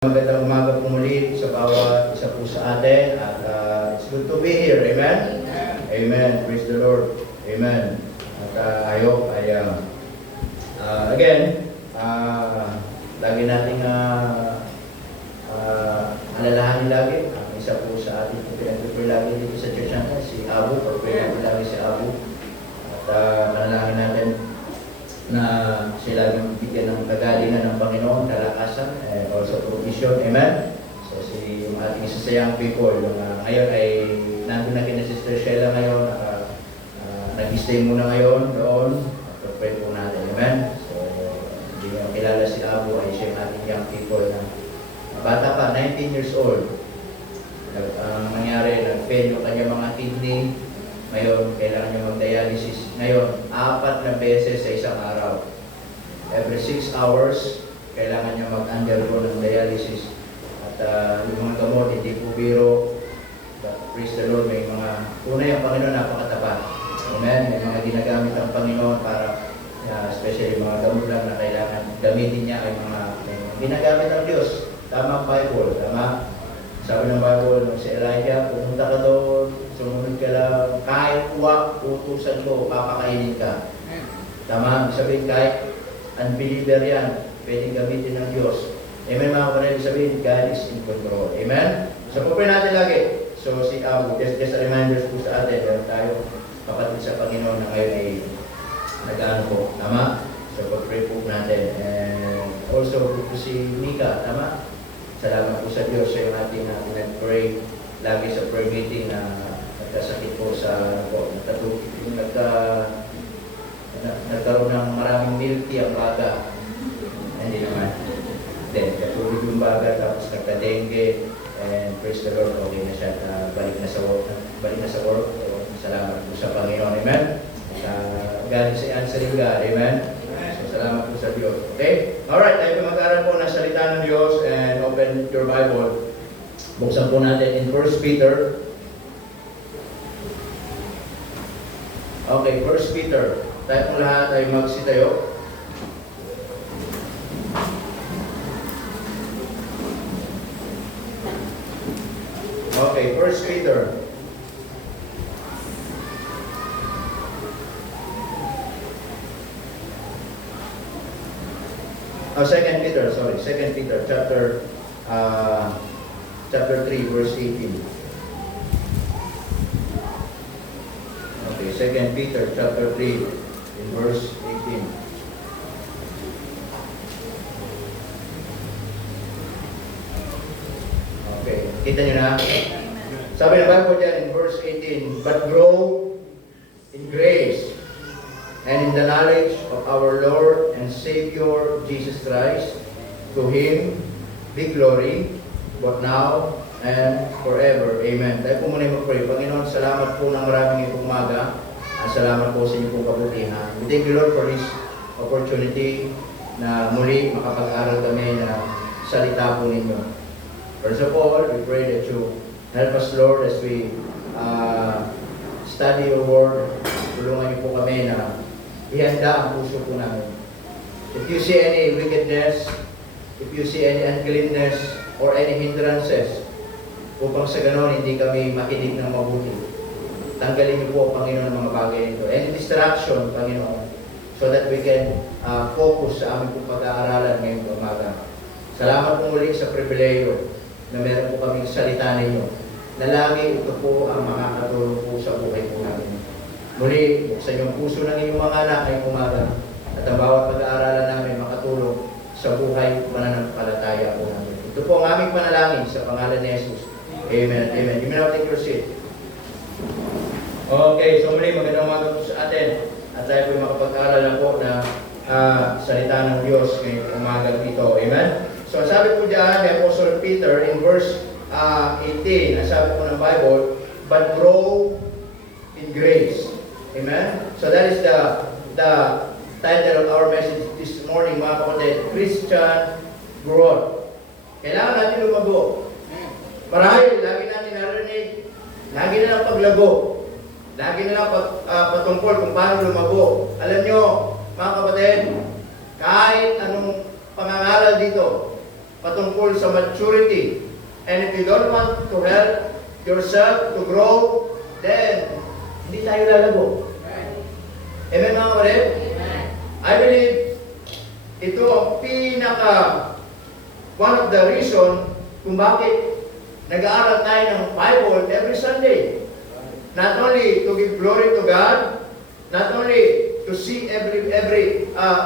Magandang umaga po muli sa bawat isa po sa atin at it's good to be here. Amen? Amen. Praise the Lord. Amen. At I hope again, lagi nating alalahanin lagi. Isa po sa ating pinag-prepare lagi dito sa church natin, si Abu. Prepare natin lagi si Abu. At manalangin natin na sila yung bigyan ng kagalingan ng Panginoon, kalakasan, and also provision. Amen? So, yung ating isasayang people, ngayon ay nandun na kina Sister Sheila ngayon, nag-stay muna ngayon doon, at pray po natin. Amen? So, hindi nyo kilala si Abu, ay siya yung ating young people na bata pa, 19 years old. Ang nangyari, nag-fail yung kanya mga kidney. Ngayon, kailangan niya mag-dialysis. Ngayon, 4 na beses sa isang araw. Every 6 hours, kailangan niya mag-undergo ng dialysis. At yung mga gamot, hindi po biro. But praise the Lord, may mga, una yung Panginoon, napakatapat. Amen? May mga ginagamit ang Panginoon para, especially mga gamot lang na kailangan gamitin niya ay mga ginagamit ng Diyos. Tama ang Bible, tama? Sabi ng Bible, si Elijah, pumunta ka doon, sumunod ka lang, kahit uwak, utusan ko, papakainin ka. Tama? Sabihin, kahit unbeliever yan, pwedeng gamitin ng Diyos. Amen, mga kapatid, sabihin, God is in control. Amen? So, pupin natin lagi. So, si Abu, just a reminder po sa atin, meron tayo kapatid sa Panginoon na ngayon ay nag-ano po. Tama? So, pag-pray po natin. And also, po si Mika, tama? Salamat po sa Diyos sa yung ating nag-pray lagi sa prayer meeting na nagkasakit po sa nagkaroon ng maraming milky ang baga. Hindi naman. Then, katulog yung baga, tapos nagka-dengue, and praise the Lord, okay na siya, balik na sa work. So, salamat po sa Panginoon. Amen? God is answering God. Amen? Salamat po sa Diyos. Okay? Alright, tayo mag-aaral po ng salita ng Diyos and open your Bible. Buksan po natin in 1 Peter. Okay, 1 Peter. Tayo po lahat ay magsitayo. Okay, 1 Peter. Second Peter, chapter 3, verse 18. Okay, 2 Peter, chapter 3, in verse 18. Okay, kita nyo na? Sabi ng Bible dyan in verse 18, but grow in grace and in the knowledge of our Lord and Savior Jesus Christ. To Him be glory, both now and forever. Amen. Tayo po muna yung mag-pray. Panginoon, salamat po ng maraming umaga. Salamat po sa inyong pong kabutihan. We thank you, Lord, for this opportunity na muli makapag-aral kami na salita po ninyo. First of all, we pray that you help us, Lord, as we study your word. Tulungan niyo po kami na ihanda ang puso po namin. If you see any wickedness, if you see any uncleanness, or any hindrances, upang sa ganon hindi kami makinig ng mabuti. Tanggalin niyo po, Panginoon, ang mga bagay nito. Any distraction, Panginoon, so that we can focus sa aming pag-aaralan ngayong umaga. Salamat po muli sa pribileyo na meron po kaming salita ninyo. Na lagi ito po ang makakatulong po sa buhay po namin. Muli, buksan yung puso ng inyong mga anak ngayong umaga at ang bawat pag-aaralan namin makatulong sa buhay pananampalataya po namin. Ito po ang aming panalangin sa pangalan ni Jesus. Amen. Amen. You may now take your seat. Okay, so muli magandang umaga po sa atin at tayo po makapag-aral na po na salita ng Diyos ngayong umaga ito. Amen. So sabi po dyan ni Apostle Peter in verse 18, sabi po ng Bible, but grow in grace. Amen. So that is the title of our message this morning, mga kapatid, Christian growth. Kailangan natin lumago. Marahil, lagi natin narinig, lagi na lang paglago. Lagi na lang patungkol kung paano lumago. Alam nyo, mga kapatid, kahit anong pangangaral dito, patungkol sa maturity. And if you don't want to help yourself to grow, then hindi tayo lalago. Amen mga kapatid? I believe ito ang one of the reason kung bakit nag-aaral tayo ng Bible every Sunday. Not only to give glory to God, not only to see every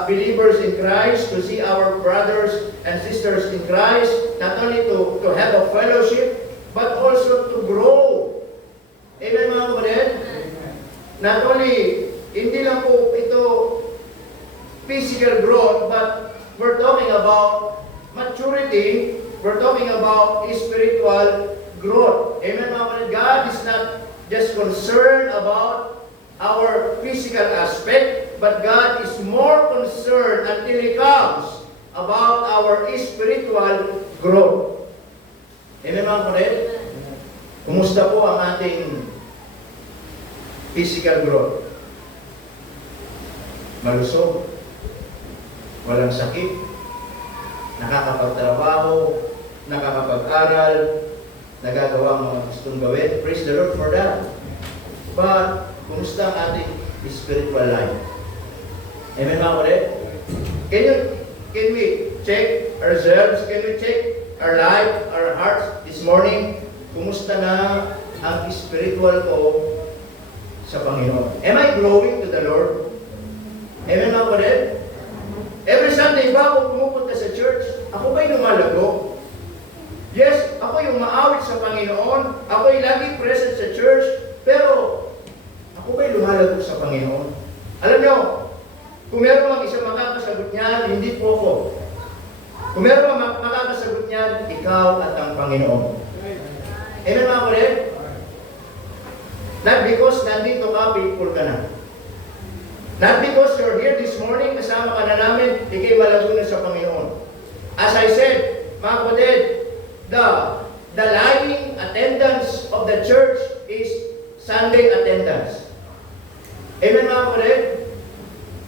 believers in Christ, to see our brothers and sisters in Christ, not only to have a fellowship, but also to grow. Amen mga kapatid? Not only, hindi lang po ito physical growth, but we're talking about maturity, we're talking about spiritual growth. Amen mga kapatid? God is not just concerned about our physical aspect, but God is more concerned until He comes about our spiritual growth. Amen mga kapatid? Kumusta po ang ating physical growth? Malusog, walang sakit, nakakapagtrabaho, nakakapag-aral, nagagawa ang mga gustong gawin. Praise the Lord for that. But, kumusta ang ating spiritual life? Amen mga kapatid? Can we check ourselves? Can we check our life, our hearts this morning? Kumusta na ang spiritual ko sa Panginoon? Am I growing to the Lord? Amen mga kapatid? Every Sunday ba ako pumupunta sa church? Ako ba'y lumalago? Yes, ako yung maawit sa Panginoon. Ako'y lagi present sa church. Pero, ako ba'y lumalago sa Panginoon? Alam nyo, kung meron mang isang makakasagot niyan, hindi po ako. Kung meron mang makakasagot niyan, ikaw at ang Panginoon. Amen mga kapatid? Not because nandito ka, faithful ka na. Not because you're here this morning, kasama ka na namin, ikay malago na sa Panginoon. As I said, mga kapatid, the lying attendance of the church is Sunday attendance. Amen mga kapatid?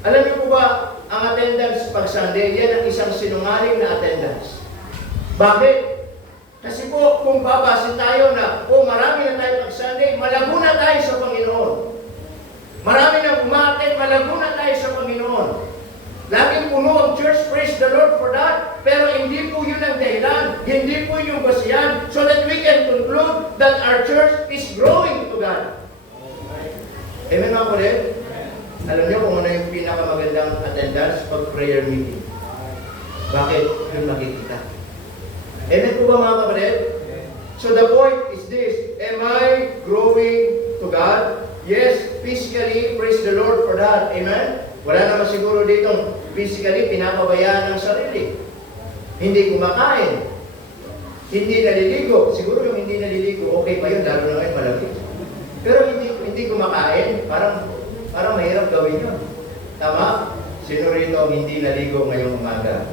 Alam niyo po ba, ang attendance pag Sunday, yan ang isang sinungaling na attendance. Bakit? Kasi po, kung babasin tayo na, marami na tayo pag Sunday, malago na tayo sa Panginoon. Marami na umaakit, malago na tayo sa Panginoon. Laging puno ang church, praise the Lord for that. Pero hindi po yun ang dahilan, hindi po yung basihan, so that we can conclude that our church is growing to God. Amen mga kapatid? Alam niyo kung ano yung pinakamagandang attendance pag prayer meeting. Bakit? Yung makikita. Amen po ba mga kapatid? So the point is this, am I growing to God? Yes, physically, praise the Lord for that. Amen? Wala naman siguro ditong physically pinapabayaan ng sarili. Hindi kumakain. Hindi naliligo. Siguro yung hindi naliligo, okay pa yun, lalo na ngayon malapit. Pero hindi kumakain, parang mahirap gawin yun. Tama? Sino rito ang hindi naligo ngayong umaga?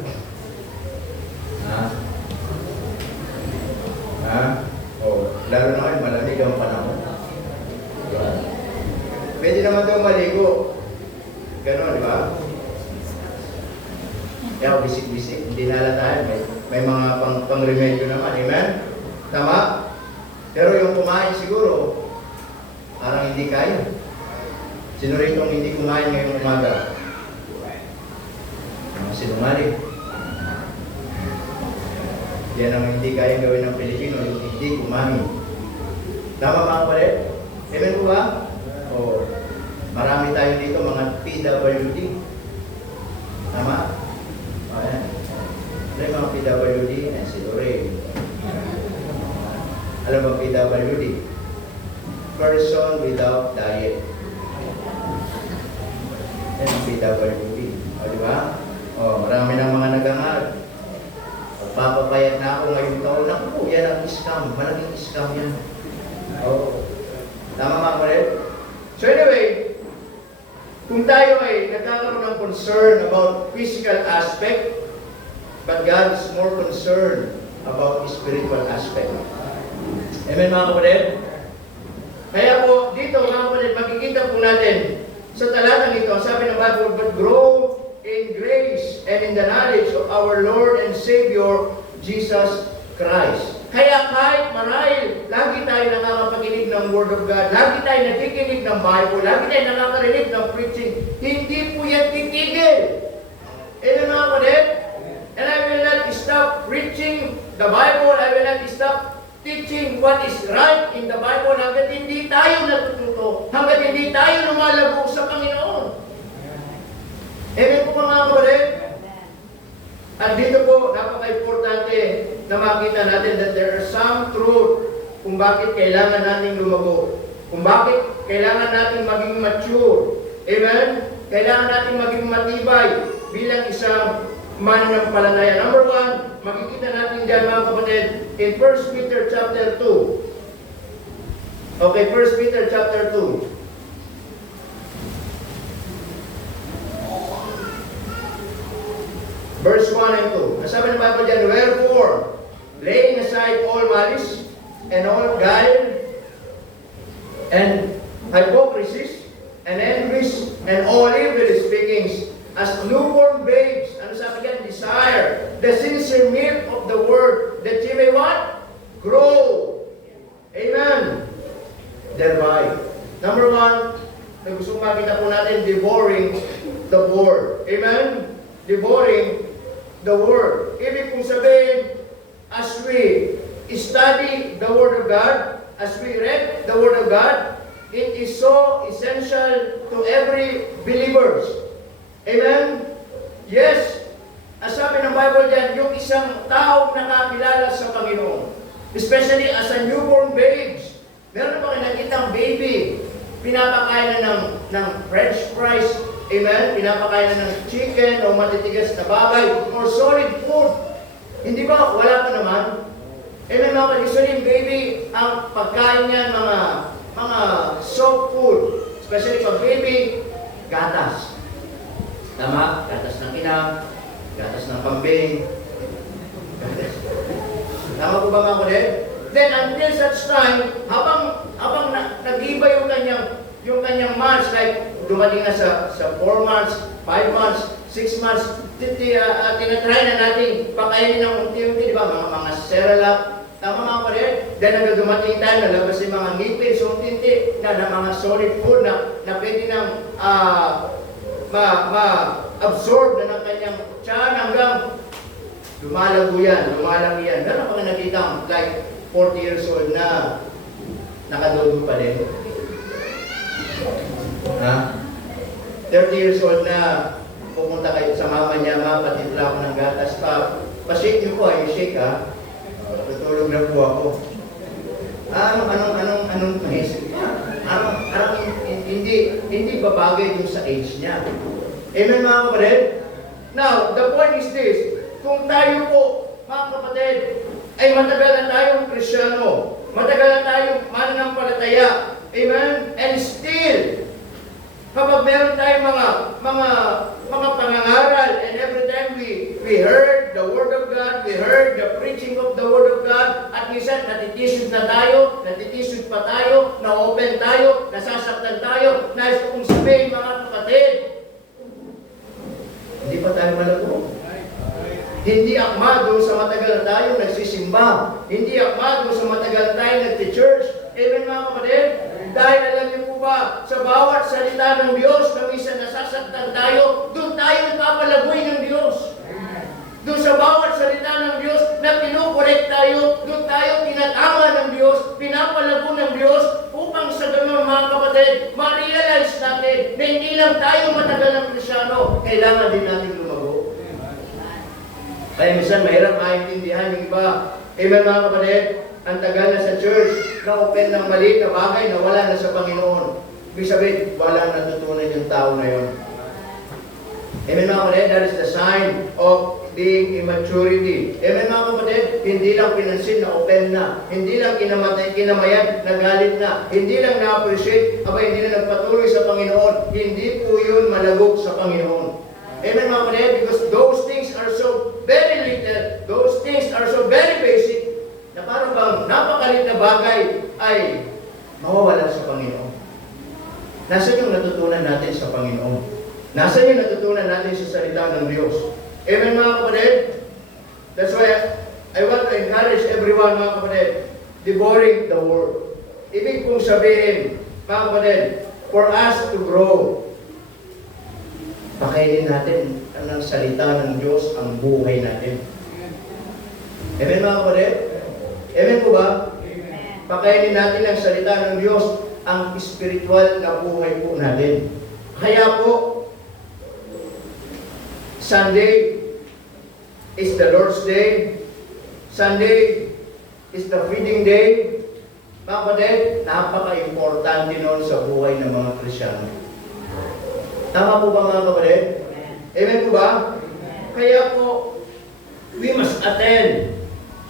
Lalo na ngayon malamig ang panahon. Diba? Pwede naman daw maligo. Ganon, di ba? Kaya bisik-bisik, hindi nalatahan. May mga pang-remedyo naman. Amen? Tama? Pero yung kumain siguro, parang hindi kaya. Sino rin itong hindi kumain ngayong umaga? Mga sinungaling. Yan ang hindi kaya gawin ng Pilipino, yung hindi kumain. Tama ba ang palit? Amen po ba? O, marami tayo dito mga PWD. Tama? Ayan. Ano yung mga PWD? Ayan, si Lorraine. Alam mo PWD? Person without diet. Ayan ang PWD. O, di ba? O, marami ng mga nagangal. Papapayat na ako ngayong taon. Naku, yan ang scam. Malaking scam yan. O, tama mga kapatid? So anyway, kung tayo ay nagkakaroon ng concern about physical aspect, but God is more concerned about spiritual aspect. Amen mga kapatid? Kaya po, dito mga kapatid, makikita po natin sa talatang ito, sabi ng Bible, but grow in grace and in the knowledge of our Lord and Savior, Jesus Christ. Kaya kahit marahil, lagi tayo nakakapakinig ng Word of God, lagi tayo nakikinig ng Bible, lagi tayo nakakarinig ng preaching, hindi po yan titigil. Amen mga kapatid? And I will not stop preaching the Bible, I will not stop teaching what is right in the Bible hanggat hindi tayo natututo, hanggat hindi tayo lumalago sa Panginoon. Amen po mga kapatid? At dito po, napaka-importante na makita natin that there are some truth kung bakit kailangan natin lumago. Kung bakit kailangan natin maging mature. Amen? Kailangan natin maging matibay bilang isang mananampalataya. Number 1, makikita natin dyan mga kapatid, in 1 Peter chapter 2. Okay, 1 Peter chapter 2. Verse 1 and 2. Nasabi ng Bible dyan, wherefore, laying aside all malice, and all guile, and hypocrisies, and envies, and all evil speakings, as newborn babes, ano sabi dyan, desire the sincere milk of the word, that ye may what? Grow. Amen. Thereby. Number 1, may gusto makita po natin, devouring the word. Amen? Devouring the Word. Ibig kong sabihin, as we study the Word of God, as we read the Word of God, it is so essential to every believers. Amen? Yes, as sabi ng Bible dyan, yung isang taong nakakilala sa Panginoon, especially as a newborn babes, meron pa kayo nakitang baby, pinapakain na ng French fries, amen? Pinapakain na ng chicken o matitigas na bagay or solid food. Hindi ba? Wala pa naman. Amen mga kapatid, baby, ang pagkain niyan, mga soft food. Especially pag baby, gatas. Tama? Gatas ng ina, gatas ng kambing. Tama po ba mga kapatid? Then until such time, habang nag-iba yung kanyang months, like dumating na sa 4 months, 5 months, 6 months, tinatry na natin pakainin ng unti-unti, di ba? Mga Cerelac, tama mga kapatid? Then hanggang dumating tayo, nalabas yung mga ngipin, so unti-unti na mga solid food na pwede nang ma-absorb na ng kanyang tiyan hanggang lumalago yan. Meron pa nga nakita like 40 years old na nakadugo pa din. Ha? 30 years old na pupunta kayo sa mama niya, patitla ako ng gatas pa. Pa-shake niyo po, yung shake ha. Tutulog na po ako. Anong mahisip? Hindi babagay yung sa age niya. Amen mga kapatid? Now, the point is this. Kung tayo po, mga kapatid, ay matagal na tayong Krisyano, matagal na tayong mananampalataya, amen? And still, kapag meron tayong mga pangangaral, and every time we heard the Word of God, we heard the preaching of the Word of God, at minsan natitisod na tayo, natitisod pa tayo, na-open tayo, nasasaktan tayo, nais ko kong sabihin mga kapatid, hindi pa tayo malago. Hindi akma doon sa matagal na tayo nagsisimba. Hindi akma doon sa matagal na tayo nagti-church. Amen mga kapatid? Dahil alam niyo po ba, sa bawat salita ng Diyos, na minsan nasasaktan tayo, doon tayo napapalagoy ng Diyos. Doon sa bawat salita ng Diyos na pinukorek tayo, doon tayo tinatama ng Diyos, pinapalago ng Diyos, upang sa ganun mga kapatid, ma-realize natin na hindi lang tayo matagal ng Krisyano, kailangan din natin lumago. Kaya minsan mahirap maintindihan yung iba. Amen mga kapatid, ang tagal na sa church, na-open ng maliit na bagay na wala na sa Panginoon. Ibig sabihin, walang natutunan yung tao na yun. Amen mga kapatid, that is the sign of being immaturity. Amen mga kapatid, hindi lang pinansin na open na, hindi lang kinamayan na galit na, hindi lang na-appreciate, hindi na nagpatuloy sa Panginoon, hindi po yun malagok sa Panginoon. Amen mga kapatid, because those things are so very little, those things are so very basic, na parang bang napakalit na bagay ay mawawala sa Panginoon. Nasaan yung natutunan natin sa Panginoon? Nasaan yung natutunan natin sa salita ng Diyos? Amen mga kapatid? That's why I want to encourage everyone, mga kapatid, devouring the Word. Ibig kong sabihin, mga kapatid, for us to grow, pakainin natin ang salita ng Diyos ang buhay natin. Amen, mga kapatid? Amen po ba? Pakainin natin ang salita ng Diyos ang spiritual na buhay po natin. Kaya po, Sunday is the Lord's Day. Sunday is the feeding day. Mga kapatid, napaka-importante noon sa buhay ng mga Kristyano. Tama po ba, mga kapatid? Amen po ba? Kaya po, we must attend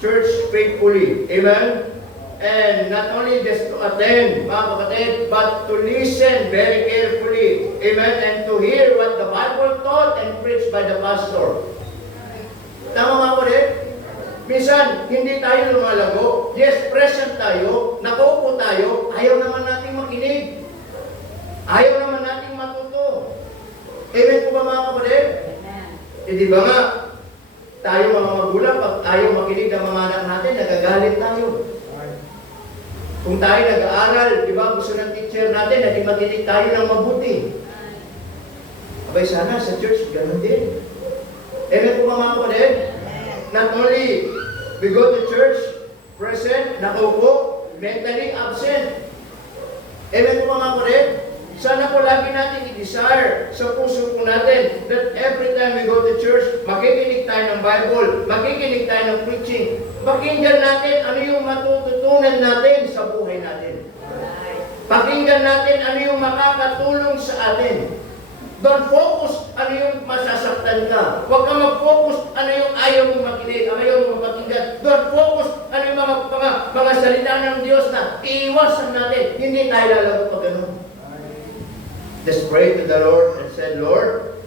church faithfully. Amen? And not only just to attend, mga kapatid, but to listen very carefully. Amen? And to hear what the Bible taught and preached by the pastor. Tama, mga kapatid? Minsan, hindi tayo lumalago. Yes, present tayo. Nakaupo tayo. Ayaw naman nating makinig. Ayaw naman nating matuto. Amen po ba, mga kapatid? E di ba nga, tayo mga magulang, pag ayaw makinig ng mga anak natin, nagagalit tayo. Kung tayo nag-aaral, di ba, gusto ng teacher natin, naging makinig tayo ng mabuti. Abay, sana sa church, ganun din. Amen po ba, mga kapatid? Not only we go to church, present, nakaupo, mentally absent. Amen po, mga kapatid? Sana po lagi natin i-desire sa puso po natin that every time we go to church, makikinig tayo ng Bible, makikinig tayo ng preaching, pakinggan natin ano yung matututunan natin sa buhay natin. Pakinggan natin ano yung makakatulong sa atin. Don't focus ano yung masasaktan ka. Huwag ka mag-focus ano yung ayaw mong makinig, ayaw mong mapakinggan. Don't focus ano yung mga salita ng Diyos na iiwasan natin. Hindi tayo lalagot pag ganun. Just pray to the Lord and said, Lord,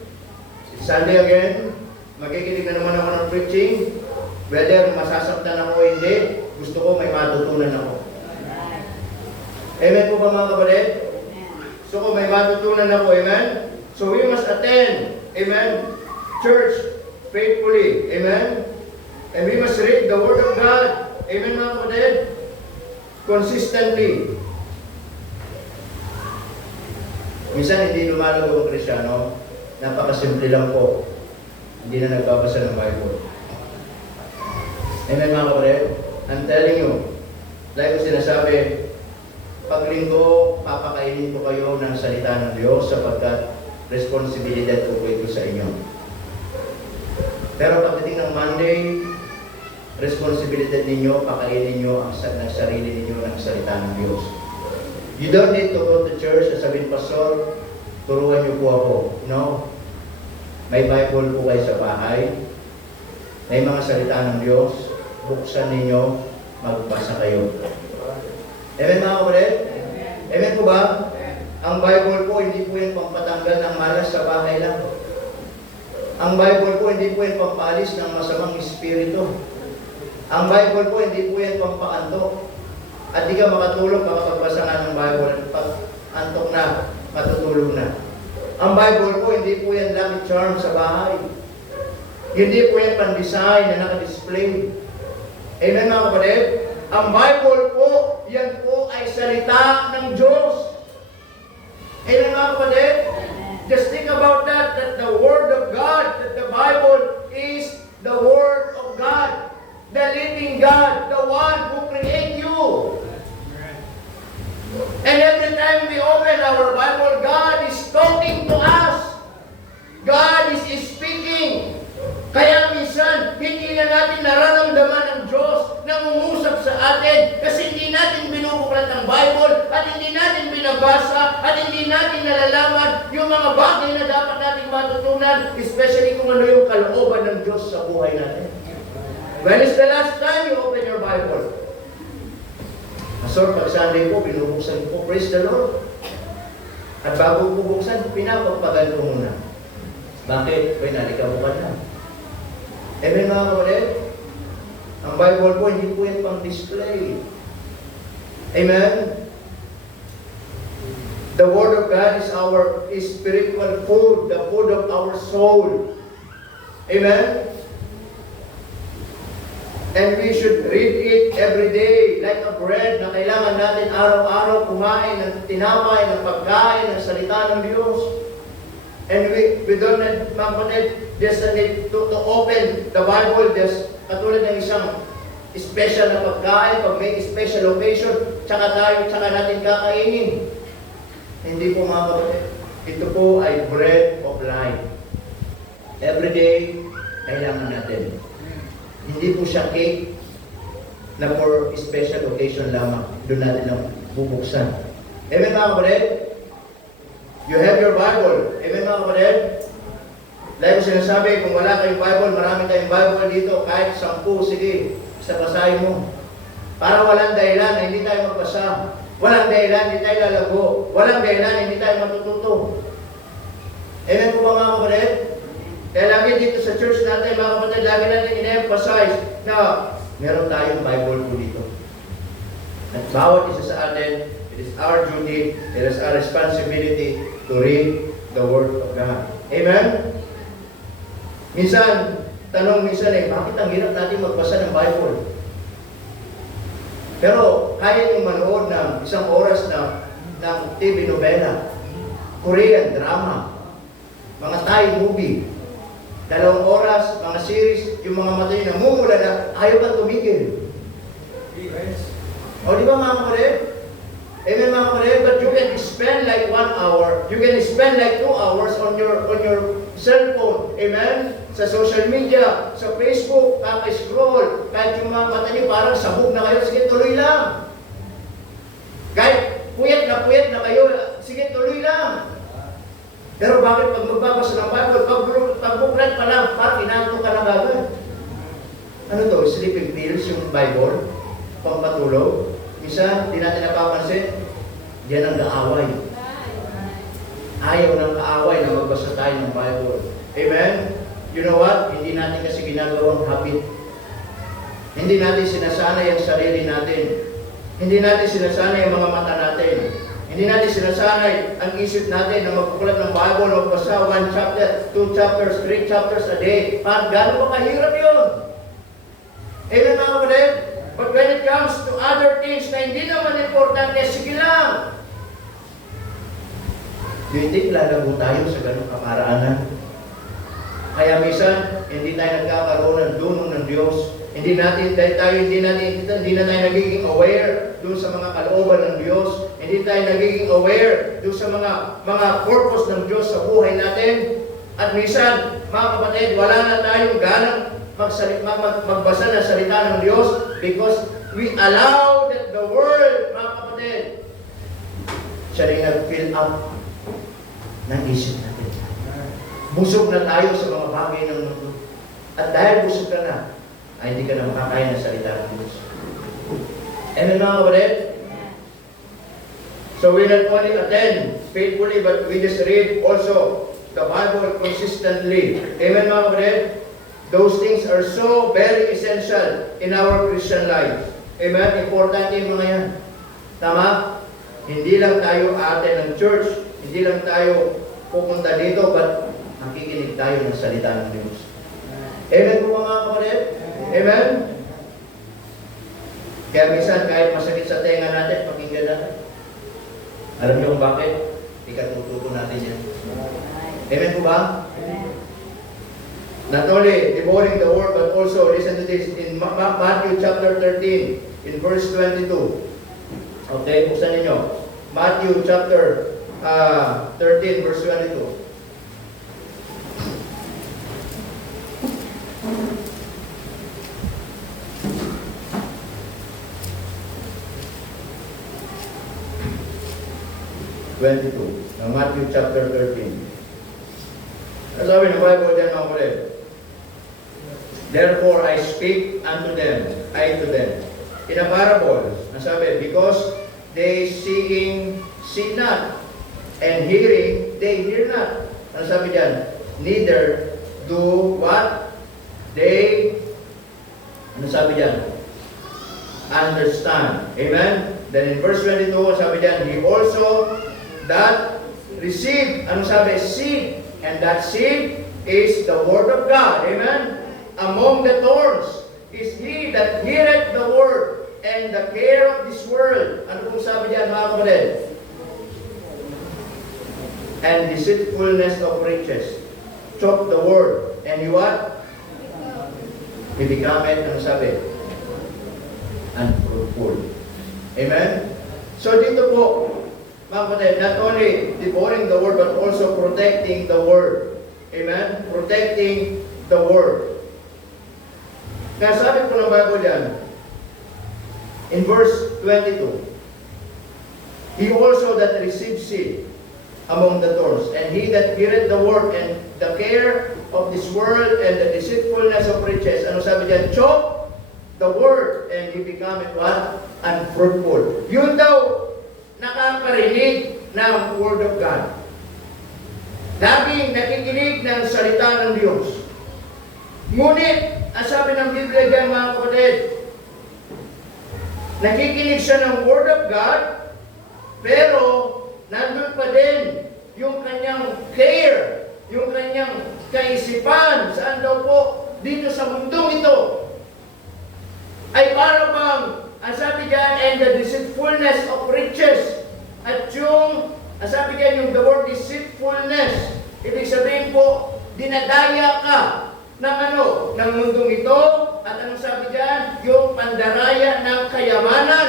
it's Sunday again. Makikinig na naman ako ng preaching. Whether masasaktan ako o hindi, gusto ko may matutunan ako. Amen po ba, mga kapatid? Gusto ko may matutunan ako. Amen? So we must attend, amen, church faithfully, amen? And we must read the Word of God, amen, mga kapatid, consistently. Minsan hindi lumalago ang Kristyano, napakasimple lang po, hindi na nagbabasa ng Bible. Amen, mga kapatid? I'm telling you, like ko sinasabi, pag linggo, papakainin ko kayo ng salita ng Diyos sapagkat responsibilidad po ito sa inyo. Pero pagdating ng Monday, responsibilidad ninyo, pakainin ninyo ang sarili ninyo ng salita ng Diyos. You don't need to go to church at sabihin, Pastor, turuan niyo po ako. No? May Bible po kayo sa bahay. May mga salita ng Diyos. Buksan ninyo, magbasa kayo. Amen, mga kapatid? Amen po ba? Ang Bible po, hindi po yan pampatanggal ng malas sa bahay lang. Ang Bible po, hindi po yan pampaalis ng masamang espiritu. Ang Bible po, hindi po yan pampaantok. At di ka makatulog makapagbasa nga ng Bible. Pag antok na, matutulog na. Ang Bible po, hindi po yan lucky charm sa bahay. Hindi po yan pan-design na naka-display. Amen, mga kapatid? Ang Bible po, yan po ay salita ng Diyos. Amen, mga kapatid? Just think about that the Word of God, that the Bible is the Word of God. The living God, the one who created you. And every time we open our Bible, God is talking to us. God is speaking. Kaya minsan, hindi na natin nararamdaman ang Diyos na umusap sa atin kasi hindi natin binubuklat ang Bible at hindi natin binabasa at hindi natin nalalaman yung mga bagay na dapat natin matutunan, especially kung ano yung kalooban ng Diyos sa buhay natin. When is the last time you open your Bible? Pastor, pag Sunday po, binubuksan po, praise the Lord. At bago bubuksan, pinapagpagal ko muna. Bakit? Nalikabukan na. Amen, mga kapatid? Ang Bible po, hindi po yan pang display. Amen? The Word of God is our spiritual food, the food of our soul. Amen? And we should read it every day like a bread na kailangan natin araw-araw kumain ng tinapay, ng pagkain, ng salita ng Diyos. And we don't need, mga kapatid, just need to open the Bible, just katulad ng isang special na pagkain, pag may special occasion, tsaka natin kakainin. Hindi po mga kapatid. Ito po ay bread of life. Every day, kailangan natin. Hindi po siya cake na for special occasion lamang. Doon natin lang bubuksan. Amen mga kapatid? You have your Bible. Amen mga kapatid? Like ko sinasabi, kung wala kayong Bible, marami tayong Bible dito, kahit 10, sige, sa basahin mo. Para walang dahilan na hindi tayo magbasa. Walang dahilan, hindi tayo lalago. Walang dahilan, hindi tayo matututo. Amen po ba mga kapatid? Kaya lagi dito sa church natin, mga kapatid, lagi natin in-emphasize na meron tayong Bible po dito. At bawat isa sa atin, it is our duty, it is our responsibility to read the Word of God. Amen? Minsan, bakit ang hirap natin magbasa ng Bible? Pero, kaya nyo manood ng isang oras ng TV novela, Korean drama, mga Thai movie, 2 oras, mga series, yung mga mata nyo namumula na ayaw kang tumigil. O di ba mga kapatid? Amen mga kapatid? But you can spend like 1 hour, you can spend like 2 hours on your cellphone. Amen? Sa social media, sa Facebook, kaka-scroll, kahit yung mga mata nyo parang sabog na kayo, sige tuloy lang. Kahit puyat na kayo, sige tuloy lang. Pero bakit pag magbabasa ng Bible, pagbuklat pa lang, inanto ka na agad? Ano to? Sleeping pills yung Bible? Pampatulog? Isa, di natin napapansin, yan ang kaaway. Ayaw ng kaaway na magbasa tayo ng Bible. Amen? You know what? Hindi natin kasi ginagawang habit. Hindi natin sinasanay ang sarili natin. Hindi natin sinasanay ang mga mata natin. Hindi natin sinasanay ang isip natin na magbukulat ng Bible o magbasa 1 chapter, 2 chapters, 3 chapters a day. Gano'n ba kahirap yun? Amen mga kapatid? But when it comes to other things na hindi naman importante, sige lang. Do you think lalago tayo sa gano'ng kaparaanan? Kaya minsan, hindi tayo nagkakaroon ng dunong ng Diyos. Hindi na tayo nagiging aware doon sa mga kalooban ng Diyos. Hindi tayo nagiging aware doon sa mga purpose ng Diyos sa buhay natin. At minsan, mga kapatid, wala na tayong ganang magbasa ng salita ng Diyos because we allow that the world, mga kapatid, siya rin nag-fill up ng isip natin. Busog na tayo sa mga bagay ng mundo. At dahil busog ka na, ay hindi ka na makakain ng salita ng Diyos. Amen mga kapatid? So we not only attend faithfully, but we just read also the Bible consistently. Amen mga kapatid? Those things are so very essential in our Christian life. Amen? Importante yung mga yan. Tama? Hindi lang tayo ate ng church, hindi lang tayo pupunta dito, but nakikinig tayo ng salita ng Diyos. Amen po mga kapatid? Amen? Kaya minsan, kahit masakit sa tenga natin, pakinggan natin. Alam niyo kung bakit? Ikatututo natin yan. Amen po ba? Not only devouring the word, but also, listen to this, in Matthew chapter 13, in verse 22. Okay, buksan ninyo. Matthew chapter 13, verse 22. Ng Matthew chapter 13. Ang sabi ng Bible dyan mga kapatid, therefore I speak unto them, to them, in a parable. Ang sabi, because they seeing, see not, and hearing, they hear not. Ang sabi dyan, neither do what? They, ano sabi dyan? Understand. Amen? Then in verse 22, sabi dyan, he also that receive, ano sabi? Seed. And that seed is the Word of God. Amen? Among the thorns is he that heareth the word and the care of this world. Ano pong sabi diyan, mga kapatid? And deceitfulness of riches. Choke the word. And you what? He become it, ano sabi? Unfruitful. Amen? So dito po, mga kapatid, not only devouring the word, but also protecting the word. Amen? Protecting the word. Kaya sabi po ng Bible yan, in verse 22, he also that receives seed among the thorns, and he that heareth the word and the care of this world and the deceitfulness of riches. Ano sabi diyan? Choke the word and he becometh what? Unfruitful. Yun daw nakakarinig ng word of God. Laging nakikinig ng salita ng Diyos. Ngunit, ang sabi ng Biblia diyan, mga kapatid, nakikinig siya ng word of God, pero nandun pa din yung kanyang care, yung kanyang kaisipan, saan daw po dito sa mundong ito, ay para bang, ang sabi diyan, and the deceitfulness of riches. At yung, ang sabi diyan, yung the word deceitfulness, ibig sabihin po, dinadaya ka ng ano, ng mundong ito, at anong sabi diyan, yung pandaraya ng kayamanan.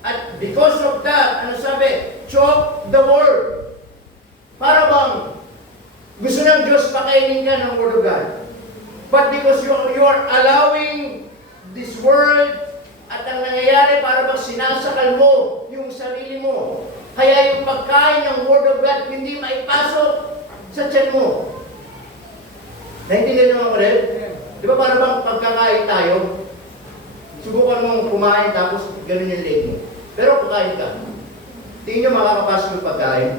At because of that, ano sabi, choke the word. Para bang gusto ng Diyos pakainin ka ng word of God. But because you are allowing this world, at ang nangyayari para bang sinasakal mo yung sarili mo. Kaya yung pagkain ng word of God hindi maipasok sa tiyan mo. Naintindihan niyo mga kapatid? Di ba para bang pagkakain tayo, subukan mong kumain tapos ganun yung leg mo. Pero kakain ka. Tingin nyo makakapasok yung pagkain?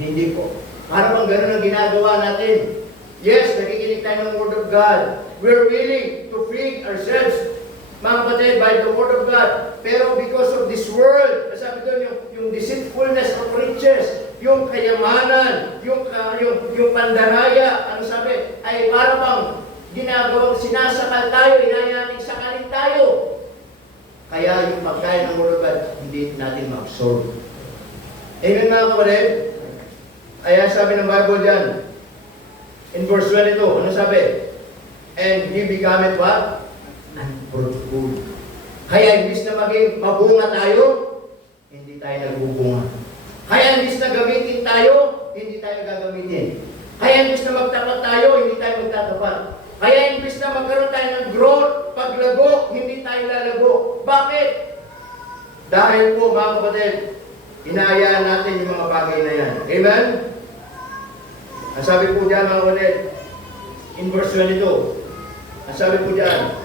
Hindi po. Para bang ganun ang ginagawa natin. Yes, nakikinig tayo ng word of God. We're willing to feed ourselves, mga kapatid, by the word of God. Pero because of this world, sabi doon, yung deceitfulness of riches, yung kayamanan, yung pandaraya, ano sabi, ay para bang ginagawang sinasakal tayo, inayating sakalin tayo. Kaya yung pagkain ng word of God, hindi natin ma-absorb. Amen mga kapatid? Kaya sabi ng Bible dyan, in verse 22, ano sabi? And he becometh what? Unfruitful. Kaya imbis na maging mabunga tayo, hindi tayo nagbubunga. Kaya imbis na gamitin tayo, hindi tayo gagamitin. Kaya imbis na magtapat tayo, hindi tayo magtatapat. Kaya imbis na magkaroon tayo ng growth, paglago, hindi tayo lalago. Bakit? Dahil po mga kapatid, inaayaan natin yung mga bagay na yan. Amen? Ang sabi po dyan mga kapatid, in verse 22, ang sabi po dyan,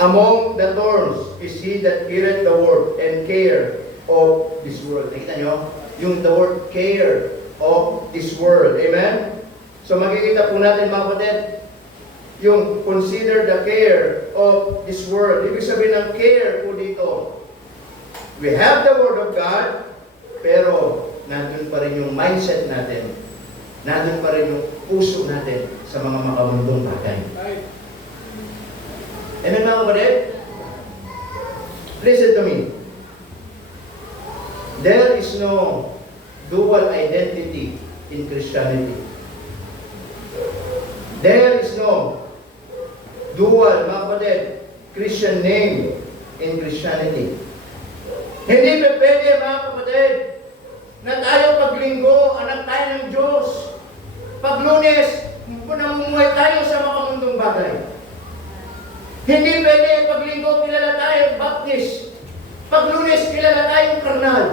among the thorns is he that heareth the word and care of this world. Nakita nyo? Yung the word care of this world. Amen? So makikita po natin mga kapatid, yung consider the care of this world. Ibig sabihin ng care po dito. We have the word of God, pero nandun pa rin yung mindset natin. Nandun pa rin yung puso natin sa mga makamundong bagay. Amen mga kapatid? Listen to me. There is no dual identity in Christianity. There is no dual, mga kapatid, Christian name in Christianity. Hindi pa pwede, mga kapatid, na tayo paglinggo, anak tayo ng Diyos. Pag Lunes, namumuhay tayo sa makamundong bagay. Hindi pwede, pag linggo, kilala tayong Baptist. Pag Lunes, kilala tayong karnal.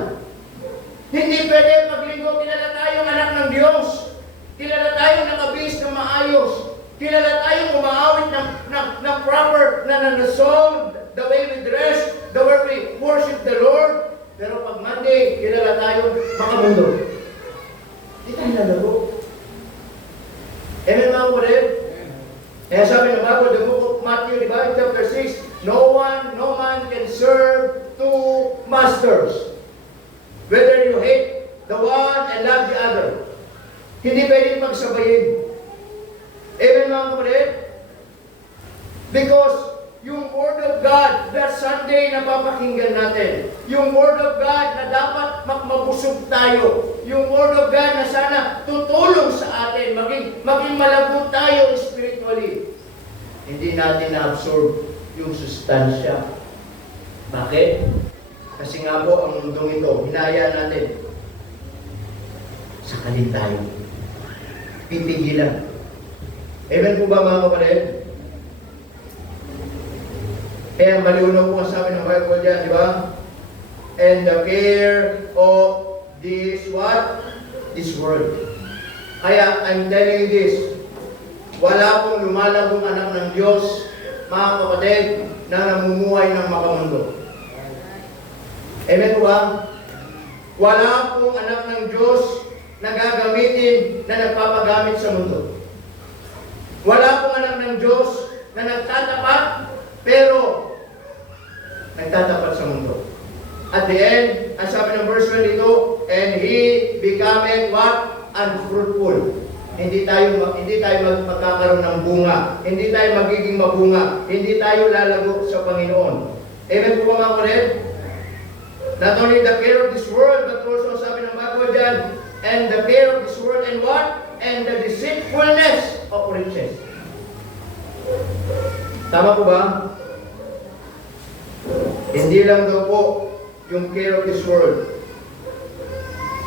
Hindi pwede, pag linggo, kilala tayong anak ng Diyos. Kilala tayong nakabihis na maayos. Kilala tayong umaawit ng proper na song, the way we dress, the way we worship the Lord. Pero pag Monday, kilala tayong makamundo. Hindi tayo lalago. Amen mga kapatid? Kaya sabi ng Bible, the book of Matthew, di ba, chapter 6, no man can serve two masters. Whether you hate the one and love the other. Hindi pwedeng pagsabayin. Amen mga kapatid? Because yung Word of God that Sunday na papakinggan natin, yung Word of God na dapat mabusog tayo, yung Word of God na sana tutulong sa atin, maging malabot tayo spiritually, hindi natin na-absorb yung sustansya. Bakit? Kasi nga po ang mundong ito, hinahayaan natin, sakalin tayo. Pipigilan. Amen po ba mga kapatid? Kaya malinaw po ang sabi ng Bible dyan, di ba? And the care of this what? This world. Kaya I'm telling you this, wala pong lumalabong anak ng Diyos, mga kapatid, na namumuhay ng makamundo. Amen po ba? Wala pong anak ng Diyos na gagamitin na nagpapagamit sa mundo. Wala pong anak ng Diyos na nagtatapat, pero nagtatapat sa mundo. At the end, ang sabi ng verse 22, and he becometh what? Unfruitful. Hindi tayo magkakaroon ng bunga. Hindi tayo magiging mabunga. Hindi tayo lalago sa Panginoon. Amen po ba mga kapatid? Not only the care of this world, but also sabi ng Bible dyan, and the care of this world and what? And the deceitfulness of riches. Tama po ba? Hindi lang daw po yung care of this world,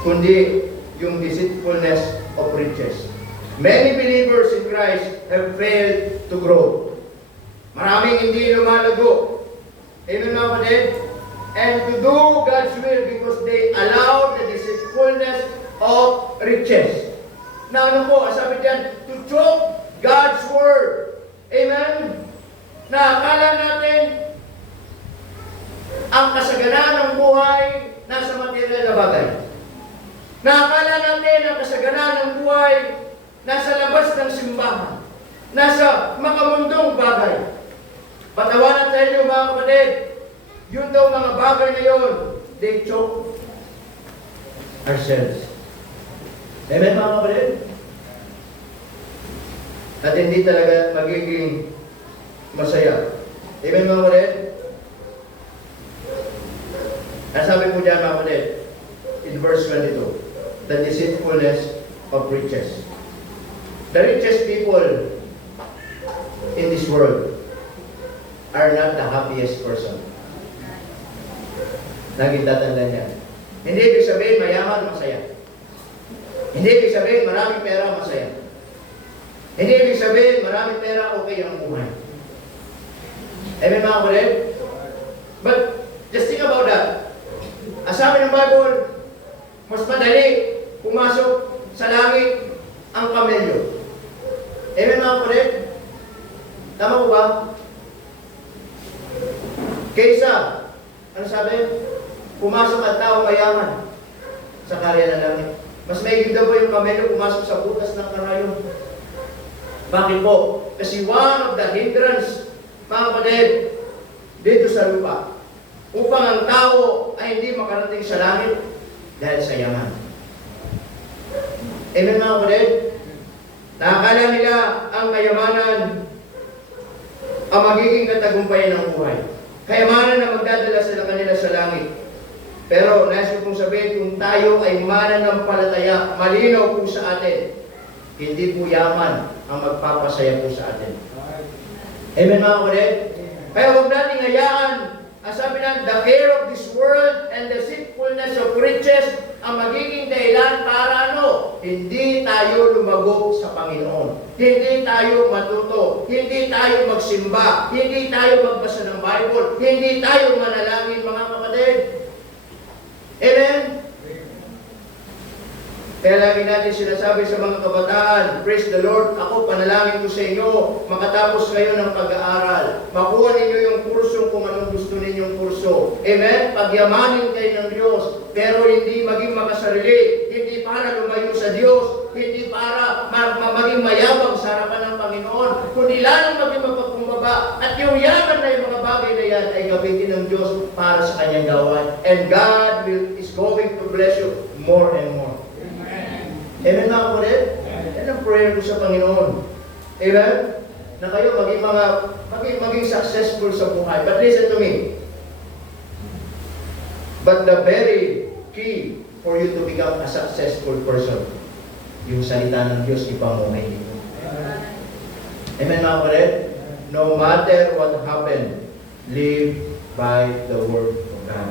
kundi yung deceitfulness of riches. Many believers in Christ have failed to grow. Maraming hindi lumalago. Amen mga kapatid? And to do God's will because they allow the deceitfulness of riches. Na ano po, sabi diyan, to choke God's word. Amen? Na akala natin ang kasaganaan ng buhay nasa material na bagay. Na akala natin ang kasaganaan ng buhay nasa labas ng simbahan. Nasa makamundong bagay. Patawanan sa inyo mga kapatid, yun daw mga bagay na yun, they choke ourselves. Amen mga kapatid? At hindi talaga magiging masaya. Amen mga kapatid? Ang sabi po dyan mga kapatid, in verse 22, the deceitfulness of riches. The richest people in this world are not the happiest person. Lagi tatandaan niya. Hindi ibig sabihin mayaman, masaya. Hindi ibig sabihin maraming pera, masaya. Hindi ibig sabihin maraming pera, okay ang buhay. Amen mga kapatid? But just think about that. Ang sabi ng Bible, mas madali pumasok sa langit ang kamelyo. Amen mga kapatid? Tama po ba? Kaysa, ano sabi? Pumasok ang tao mayaman sa karya ng langit. Mas maiging daw po yung kamelyo pumasok sa butas ng karayon. Bakit po? Kasi one of the hindrance, mga kapatid, dito sa lupa, upang ang tao ay hindi makarating sa langit dahil sa yaman. Amen mga kapatid? Nakakala nila ang kayamanan ang magiging katagumpayan ng buhay. Kayamanan na magdadala sa kanila sa langit. Pero nais ko pong sabihin, kung tayo ay mananampalataya, malinaw po sa atin, hindi po yaman ang magpapasaya po sa atin. Amen mga kapatid? Kaya huwag natin hayaan, ang sabi ng, the care of this world and the deceitfulness of riches ang magiging dahilan para ano? Hindi tayo lumago sa Panginoon. Hindi tayo matuto. Hindi tayo magsimba. Hindi tayo magbasa ng Bible. Hindi tayo manalangin mga kapatid. Amen? Kaya lagi natin sinasabi sa mga kabataan, praise the Lord, ako panalangin ko sa inyo, makatapos kayo ng pag-aaral. Makuha ninyo yung kurso kung anong gusto ninyong kurso. Amen? Pagyamanin kayo ng Diyos, pero hindi maging makasarili, hindi para lumayo sa Diyos, hindi para maging mayabang sa harapan ng Panginoon, kundi lalong maging mapagkumbaba. At yung yaman na yung mga bagay na yan ay gamitin ng Diyos para sa kanyang gawain. And God is going to bless you more and more. Amen mga kapatid? Yan ang prayer ko sa Panginoon. Amen? Na kayo maging successful sa buhay. But listen to me. But the very key for you to become a successful person, yung salita ng Diyos ipamuhay dito. Amen mga kapatid? No matter what happened, live by the word of God.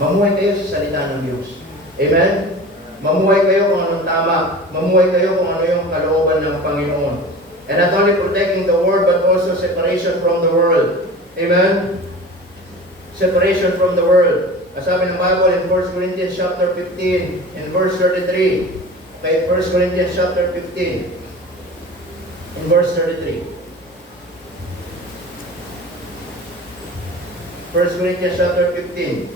Mamuhay kayo sa salita ng Diyos. Amen? Mamuhay kayo kung anong tama. Mamuhay kayo kung ano yung kalooban ng Panginoon. And not only protecting the word, but also separation from the world. Amen? Separation from the world. As sabi ng Bible in 1 Corinthians chapter 15, in verse 33. Okay, 1 Corinthians chapter 15, in verse 33. 1 Corinthians chapter 15,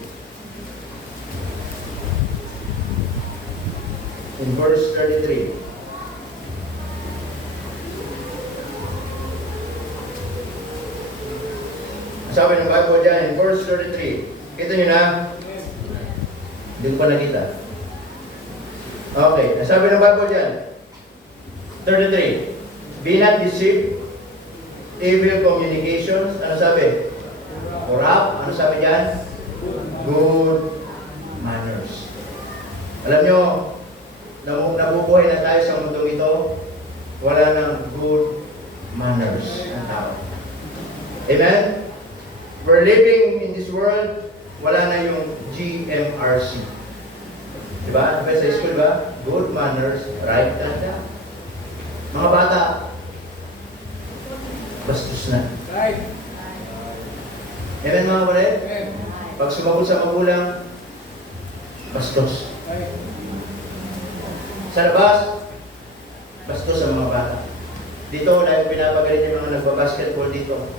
in verse 33. Sabi ng Bible dyan, in verse 33. Kita nyo na? Hindi ko pa nakita. Okay, sabi ng Bible dyan, 33. Be not deceived, evil communications. Ano sabi? Corrupt. Ano sabi dyan? Good manners. Alam nyo, nabubuhay na tayo sa mundo ito, wala ng good manners ang tao. Amen? We're living in this world, wala na yung GMRC. Diba? Diba sa school ba? Good manners, right conduct. Mga bata, bastos na. Right. Amen mga kapatid? Pag sumagot sa magulang, bastos. Right. Sa labas, bastos ang mga bata. Dito, dahil pinapagalit yung mga nagbabasketball dito.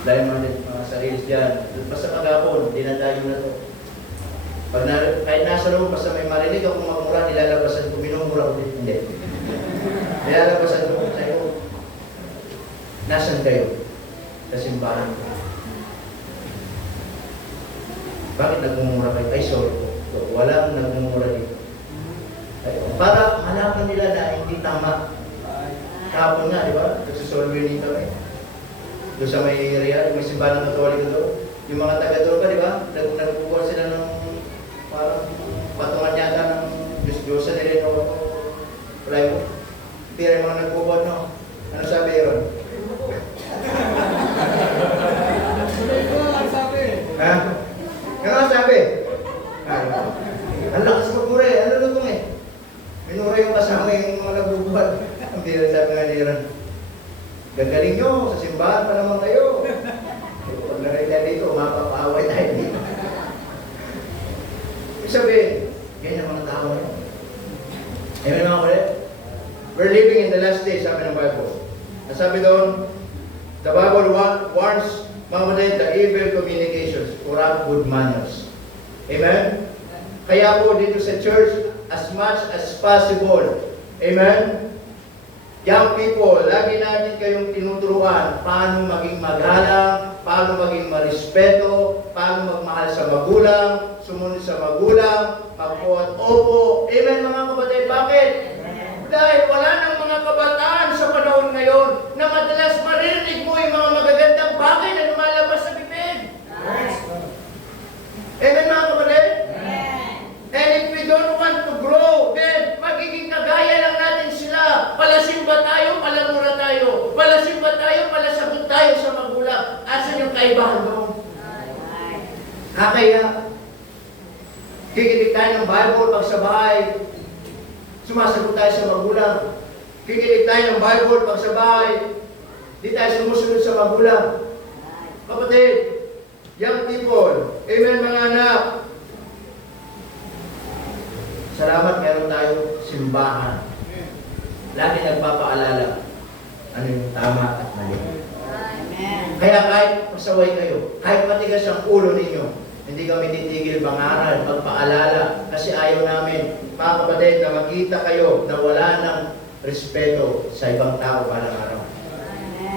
Dahil mga sarili dyan. Basta maghapon, dinadayo na to. Pag kahit nasa loob, basta may marinig akong magmura, nilalabasan ko, minumura ulit. Hindi. Nilalabasan ko sa'yo. Nasaan kayo? Sa simbahan ko. Bakit nagmumura kayo? Ay, sorry po. Walang nagmumura dito. Para malaman nila na hindi tama. Kahapon nga, di ba? Nagsusolve yun kami. Doon sa may area, may simbahan ng Katoliko doon. Yung mga taga doon pa, di ba? Nagbubuhan sila ng parang patungan yata ng Diyos-Diyosa nila yung plywood. Pero yung mga nagbubuhan, no? Ano sabi yun? Ha? Ano ang sabi? Ang lakas magmura eh. Ano lutong eh? Minura yung kasama yung mga nagbubuhan. Ang tira sabi nga nila. Gagaling nyo, sa simbahan pa naman kayo. Pag narita dito, mapapaaway tayo dito. Ibig sabihin, ganyan ang mga tao na yun. Amen mga kulit? We're living in the last days, sabi ng Bible. Sabi doon, the Bible warns mga kulit, the evil communications, corrupt good manners. Amen? Kaya po dito sa church, as much as possible. Amen? Young people, lagi natin kayong tinuturuan paano maging magalang, paano maging marespeto, paano magmahal sa magulang, sumunod sa magulang, magpo at opo. Amen mga kapatid, bakit? Dahil wala nang mga kabataan sa panahon ngayon na madalas maririnig mo yung mga magagandang bagay na lumalabas sa bibig. Amen mga kapatid? And if we don't want to grow, then magiging kagaya lang natin sila. Palasimba tayo, palamura tayo. Palasimba tayo, palasagot tayo sa magulang. Asan yung kaibahan doon? Kaya, kikinig tayo ng Bible pag sa bahay, sumasagot tayo sa magulang. Kikinig tayo ng Bible pag sa bahay, di tayo sumusunod sa magulang. Kapatid, young people, amen mga anak, salamat meron tayo simbahan. Lagi nagpapaalala ano yung tama at mali. Amen. Kaya kahit pasaway kayo, kahit matigas ang ulo ninyo, hindi kami titigil mangaral, magpaalala, kasi ayaw namin, mga kapatid, na makita kayo na wala ng respeto sa ibang tao balang araw.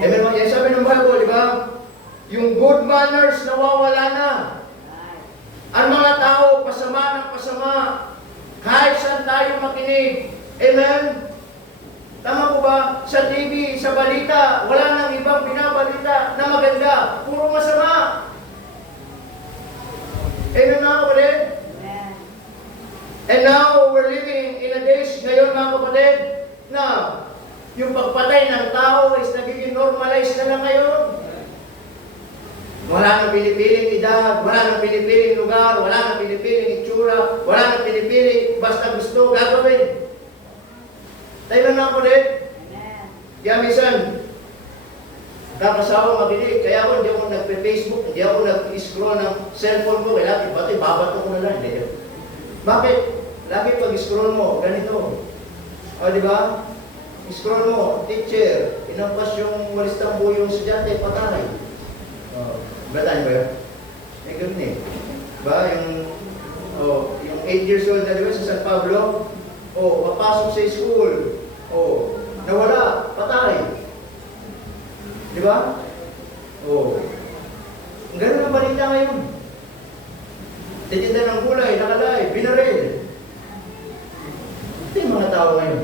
Amen. Yan sabi ng Bible, di ba? Yung good manners nawawala na. Ang mga tao, pasama ng pasama. Kahit saan tayo makinig. Amen? Tama po ba? Sa TV, sa balita, wala nang ibang binabalita na maganda. Puro masama. Amen mga kapatid? And now, we're living in a days ngayon mga kapatid na yung pagpatay ng tao is nagiging normalized na lang ngayon. Wala nang pinipiling edad, wala nang pinipiling lugar, wala nang pinipiling itsura, wala nang pinipiling basta gusto gagawin. Tayo lang mga kapatid. Kaya minsan, kakasawa makinig. Kaya ako hindi ako nagpe-Facebook, hindi ako nag-scroll ng cellphone ko. Kaya pati babato ko na lang. Bakit? Lagi pag-scroll mo, ganito. O, di ba? Scroll mo, teacher, inampas yung walis tambo yung estudyante, patay. Bataan ba yun? May ganun eh. Ba, yung 8 years old na di ba sa San Pablo, papasok sa school, nawala, patay. Di ba? Ang ganun ang balita ngayon. Titinda ng gulay, nakalay, binaril. Ito yung mga tao ngayon.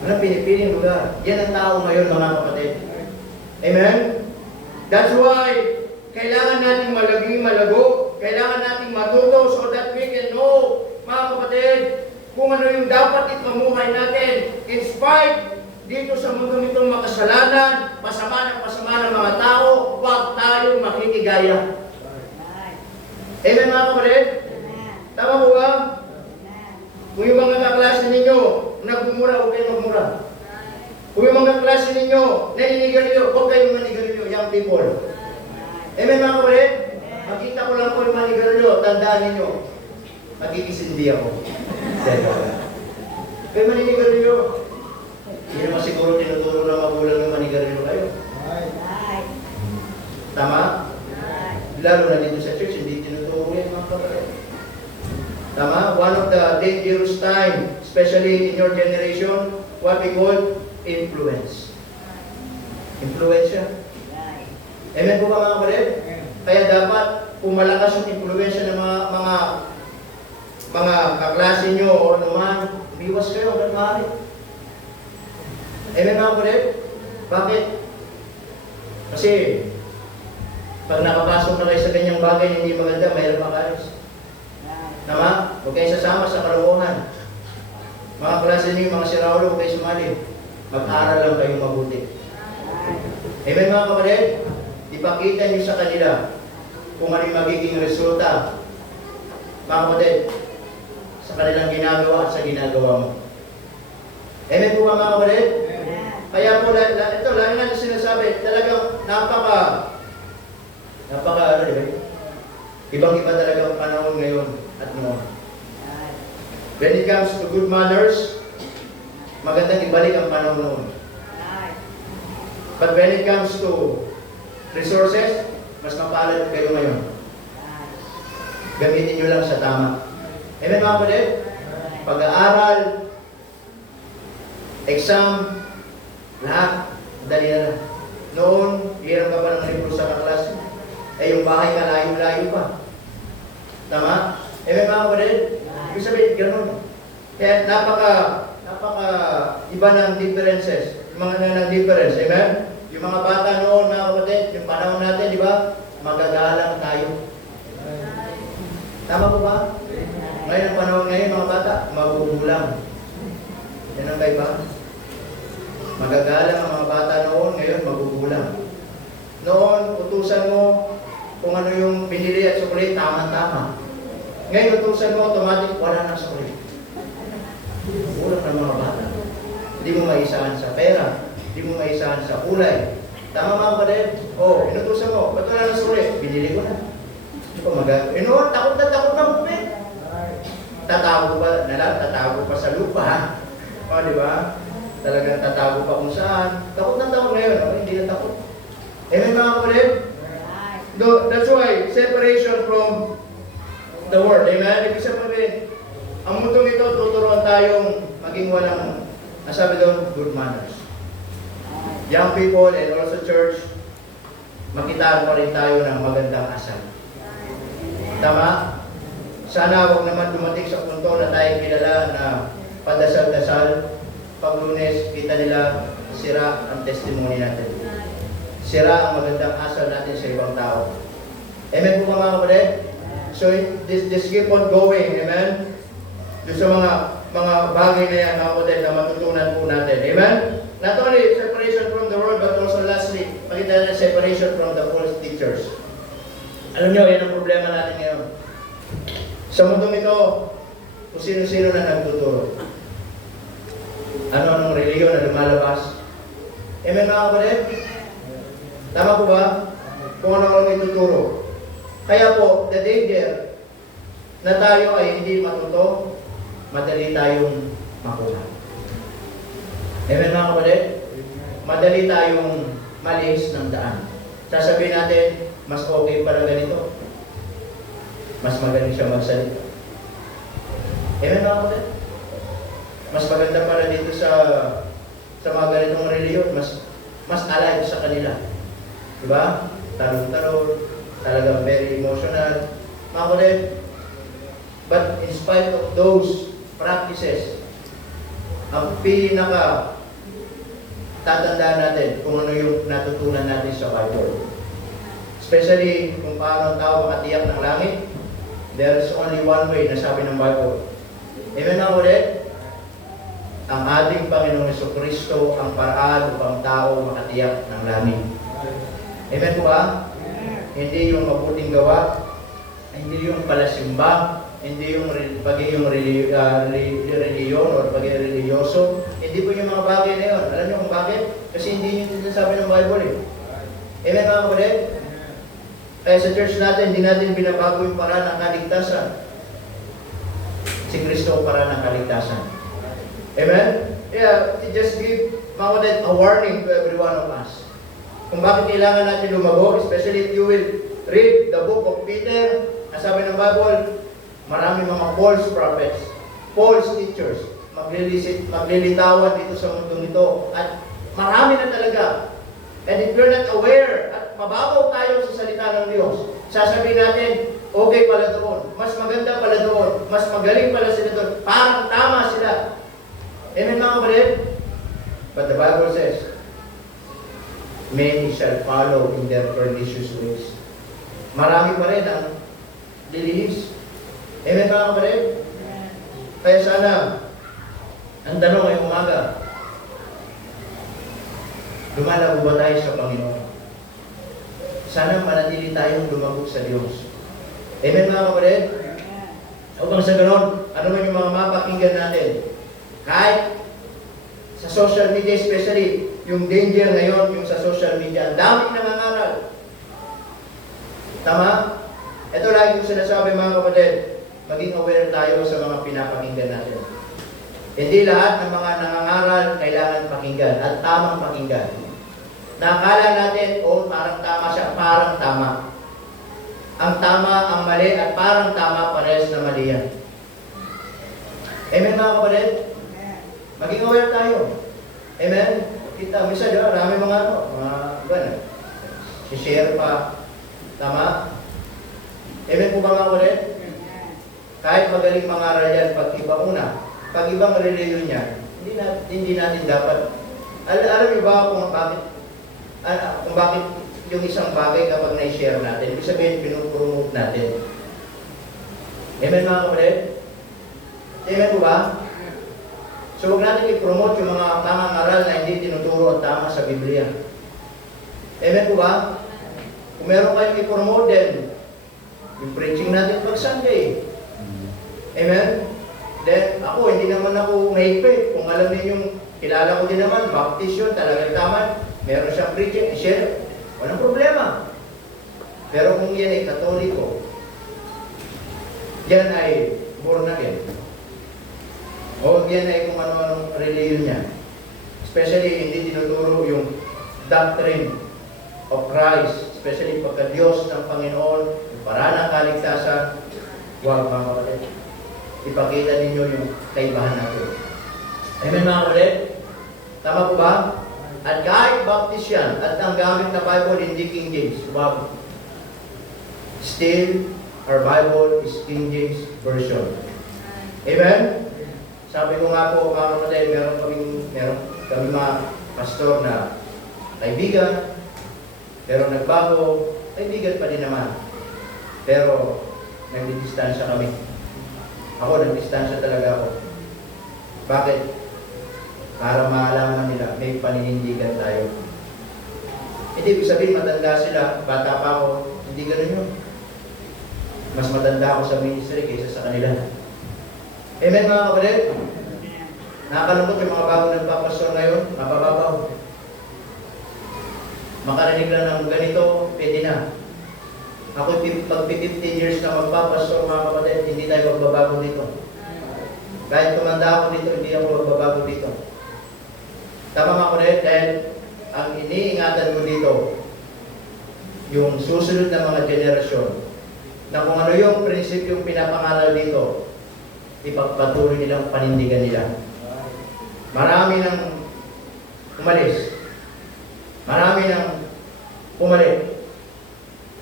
Walang pinipiling lugar. Yan ang tao ngayon mga kapatid. Amen? That's why, kailangan nating malaging malago, kailangan nating matuto so that we can know, mga kapatid, kung ano yung dapat ikamuhay natin. In spite, dito sa mundo nitong makasalanan, pasama ng mga tao, huwag tayong makikigaya. Amen mga kapatid? Tama po ba? Kung yung mga kaklase ninyo, nagmumura, huwag kayong magmura. Kung yung mga klase ninyo, naninigarilyo, huwag kayong manigarilyo, young people. Amen mga kapatid? Makita ko lang po yung manigarilyo, tandaan ninyo, magkikisindi ako. Kayo maninigarilyo. Hindi naman siguro tinuturo na magulang yung manigarilyo kayo. Tama? Lalo na dito sa church, hindi tinuturo yan mga kapatid. Tama? One of the dangerous time, especially in your generation, what we call influence. Influensya. Amen po ba mga kapatid? Kaya dapat, kung malakas yung influensya ng mga kaklase nyo o naman, biwas kayo hanggang maaari. Amen mga kapatid? Bakit? Kasi, pag nakapasok na kayo sa ganyang bagay hindi maganda, mayroon pa kayo. Tama? Huwag kayo sasama sa kalokohan. Mga klase niyo, mga siraulo, huwag kayo sumali. Mag-aral lang kayong mabuti. Amen mga kapatid? Ipakita niyo sa kanila kung ano yung magiging resulta. Mga kapatid, sa kanilang ginagawa at sa ginagawa mo. Amen po mga kapatid? Kaya po, ito, lagi natin sinasabi, talagang ano diba? Ibang-iba talaga ang panahon ngayon at noon. When it comes to good manners, magandang ibalik ang panahon noon. But when it comes to resources, mas mapalad kayo ngayon. Gamitin nyo lang sa tama. Amen mga kapatid? Pag-aaral, exam, lahat, dali na lang. Noon, hirap ka pa ng libro sa kaklase. Yung bahay ka layo-layo pa. Tama? Amen mga kapatid? Ibig sabihin, ganun. Kaya napaka iba ng differences. Ng difference. Amen? Yung mga bata noon, mga kapatid, yung panahon natin, di ba? Magagalang tayo. Tama po ba? Ngayon, ang panahon ngayon, mga bata, magugulang. Yan ang kaiba. Magagalang ang mga bata noon, ngayon, magugulang. Noon, utusan mo kung ano yung binili at sukulit, tama-tama. Ngayon, utusan mo, automatic, wala nang sukulit. Ulang ng mga bata. Hindi mo maisahan sa pera. Hindi mo maisahan sa kulay. Tama mga kapatid? Inutusan mo, ba't wala nang sukulit? Binili ko na. Noon, takot na bumit. Tatago pa sa lupa, ha? Di ba? Talagang tatago pa kung saan. Takot ngayon, hindi na takot. Amen mga kapatid? That's why, separation from the world. Amen? Ibig sabihin, ang mundong ito, tuturuan tayong maging walang, nasabi doon, good manners. Young people and also church, makitaan pa rin tayo ng magandang asal. Tama? Sana wag naman dumating sa punto na tayo kilala na padasal-dasal. Pag Lunes, kita nila sira ang testimony natin. Sira ang magandang asal natin sa ibang tao. Amen po mga kapatid? So, this keep on going. Amen? Doon sa mga bagay na yan, mga kapatid, na matutunan po natin. Amen? Not only separation from the world, but also lastly, makita natin separation from the false teachers. Alam nyo, yan ang problema natin ngayon. Sa mundong ito, kung sino-sino na nagtuturo. Ano-anong reliyon na lumalabas. Amen mga kapatid? Tama po ba? Kung ano-anong ituturo. Kaya po, the danger na tayo ay hindi matuto, madali tayong makuha. Amen mga kapatid? Madali tayong malis ng daan. Sasabihin natin, mas okay pala ganito. Mas magaling siya magsalita. Amen mga kapatid? Mas maganda pala dito sa mga ganitong reliyon, mas alive sa kanila. Diba? Talon-talon, talagang very emotional. Mga kapatid, but in spite of those practices, ang pinaka tatandaan natin kung ano yung natutunan natin sa Bible. Especially kung paano ang tao makatiyak ng langit, there's only one way na sabi ng Bible. Amen mga kapatid? Ang ating Panginoong Jesucristo ang paraan upang tao makatiyak ng langit. Amen po ba? Hindi yung mabuting gawa, hindi yung palasimba, hindi yung pagiging reliyon o pagiging religyoso. Hindi po yung mga bagay na yun. Alam niyo kung bakit? Kasi hindi yun sinasabi ng Bible eh. Amen mga kapatid? Kaya sa church natin, hindi natin binabago yung paraan ng kaligtasan. Si Kristo ang paraan ng kaligtasan. Amen? Yeah, it just give mga kapatid a warning to every one of us. Kung bakit kailangan natin lumago, especially if you will read the book of Peter, ang sabi ng Bible, marami mga false prophets, false teachers, maglilitawan dito sa mundong ito. At marami na talaga. And if you're not aware, at mababaw tayo sa salita ng Diyos, sasabihin natin, okay pala doon, mas maganda pala doon, mas magaling pala sila doon, parang tama sila. Amen mga kapatid? But the Bible says, many shall follow in their pernicious ways. Marami pa rin ang lilihis. Amen mga kapatid? Kaya sana, ang tanong ngayong umaga, lumalago ba tayo sa Panginoon? Sana manatili tayong lumabog sa Diyos. Amen mga kapatid? Upang sa ganon, ano man yung mga mapakinggan natin, kahit sa social media especially, yung danger ngayon, yung sa social media, ang daming nangangaral. Tama? Ito lagi ko sinasabi mga kapatid, maging aware tayo sa mga pinapakinggan natin. Hindi lahat ng mga nangangaral kailangan pakinggan at tamang pakinggan. Nakakala natin, parang tama siya, parang tama. Ang tama, ang mali, at parang tama, parehas na mali yan. Amen mga kapatid? Maging aware tayo. Amen? Kita, minsan, marami mga share pa. Tama? Amen po ba mga kapatid? Kahit magaling mangaral yan, pag iba una, pag ibang reliyon niya, hindi natin dapat. Alam niyo ba kung bakit yung isang bagay kapag na-share natin, ibig sabihin, pinupromote natin. Amen mga kapatid? Amen po ba? So huwag natin i-promote yung mga tamang aral na hindi tinuturo at tama sa Biblia. Amen po ba? Kung meron kayong i-promote din, yung preaching natin pag Sunday. Amen? Then ako, hindi naman ako mahigpit. Kung alam niyo kilala ko din naman, baptist yun, talagang tama. Meron siyang preaching, i-share. Walang problema. Pero kung yan ay Katoliko, yan ay born again. O yan ay kung ano-anong reliyon niya. Especially, hindi tinuturo yung doctrine of Christ. Especially pagka-Diyos ng Panginoon, yung paraan ng kaligtasan. Huwag mga kapatid. Ipakita ninyo yung kaibahan natin. Amen mga kapatid? Tama po ba? At kahit Baptist yan, at ang gamit na Bible hindi King James, huwag. Still, our Bible is King James Version. Amen? Sabi ko nga po, mga kapatid, meron kami mga pastor na kaibigan, pero nagbago, kaibigan pa din naman. Pero, nagdidistansya kami. Ako, nagdistansya talaga ako. Bakit? Para maalaman nila, may paninindigan tayo. Hindi ibig sabihin, matanda sila, bata pa ako, hindi ganun yun. Mas matanda ako sa ministry kaysa sa kanila. Amen mga kapatid? Nakakalungkot yung mga bagong nagpapastor ngayon, mapababaw. Makarinig lang ng ganito, pwede na. Ako, pag 15 years na magpapastor mga kapatid, hindi tayo magbabago dito. Kahit tumanda ako dito, hindi ako magbabago dito. Tama mga kapatid, dahil ang iniingatan mo dito, yung susunod na mga generasyon, na kung ano yung prinsipyong pinapangaral dito, ipagpatuloy nilang panindigan nila. Marami nang umalis. Marami nang pumalit.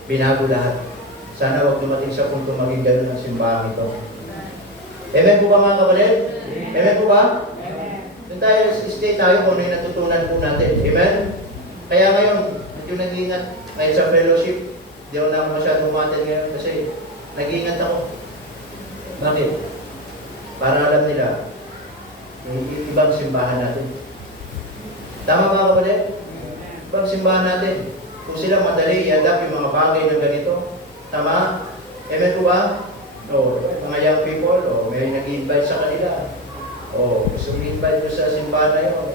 Binago lahat. Sana wag dumating sa punto maging ganun ang simbahan ito. Amen po ba mga kapatid? Amen po ba? Doon tayo, stay tayo kung ano yung natutunan po natin. Amen? Kaya ngayon, yung nag-iingat, ngayon sa fellowship, di ako na masyadong umatin ngayon kasi nag-iingat ako. Bakit? Para alam nila, yung ibang simbahan natin. Tama ba kapatid? Ibang simbahan natin. Kung sila madali, i-adapt yung mga bagay na ganito. Tama? Amen po ba? O, mga young people, o may nag-invite sa kanila. O, gusto mag-invite ko sa simbahan na yun.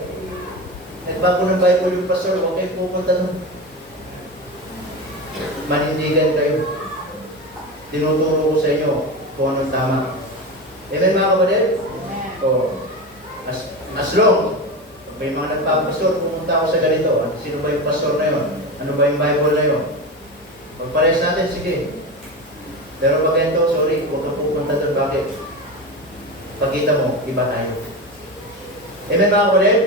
Nagbago ng Bible yung pastor, huwag kayo pupunta doon. Manindigan kayo. Tinuturo ko sa inyo kung anong tama. Amen mga kapatid? O, as long, may mga nagpapastor, pumunta ako sa ganito. Sino ba yung pastor na yun? Ano ba yung Bible na yun? Pagpares natin, sige. Pero pag ito, sorry, huwag ka pupunta doon. Bakit? Pagkita mo, iba tayo. Amen mga kapatid?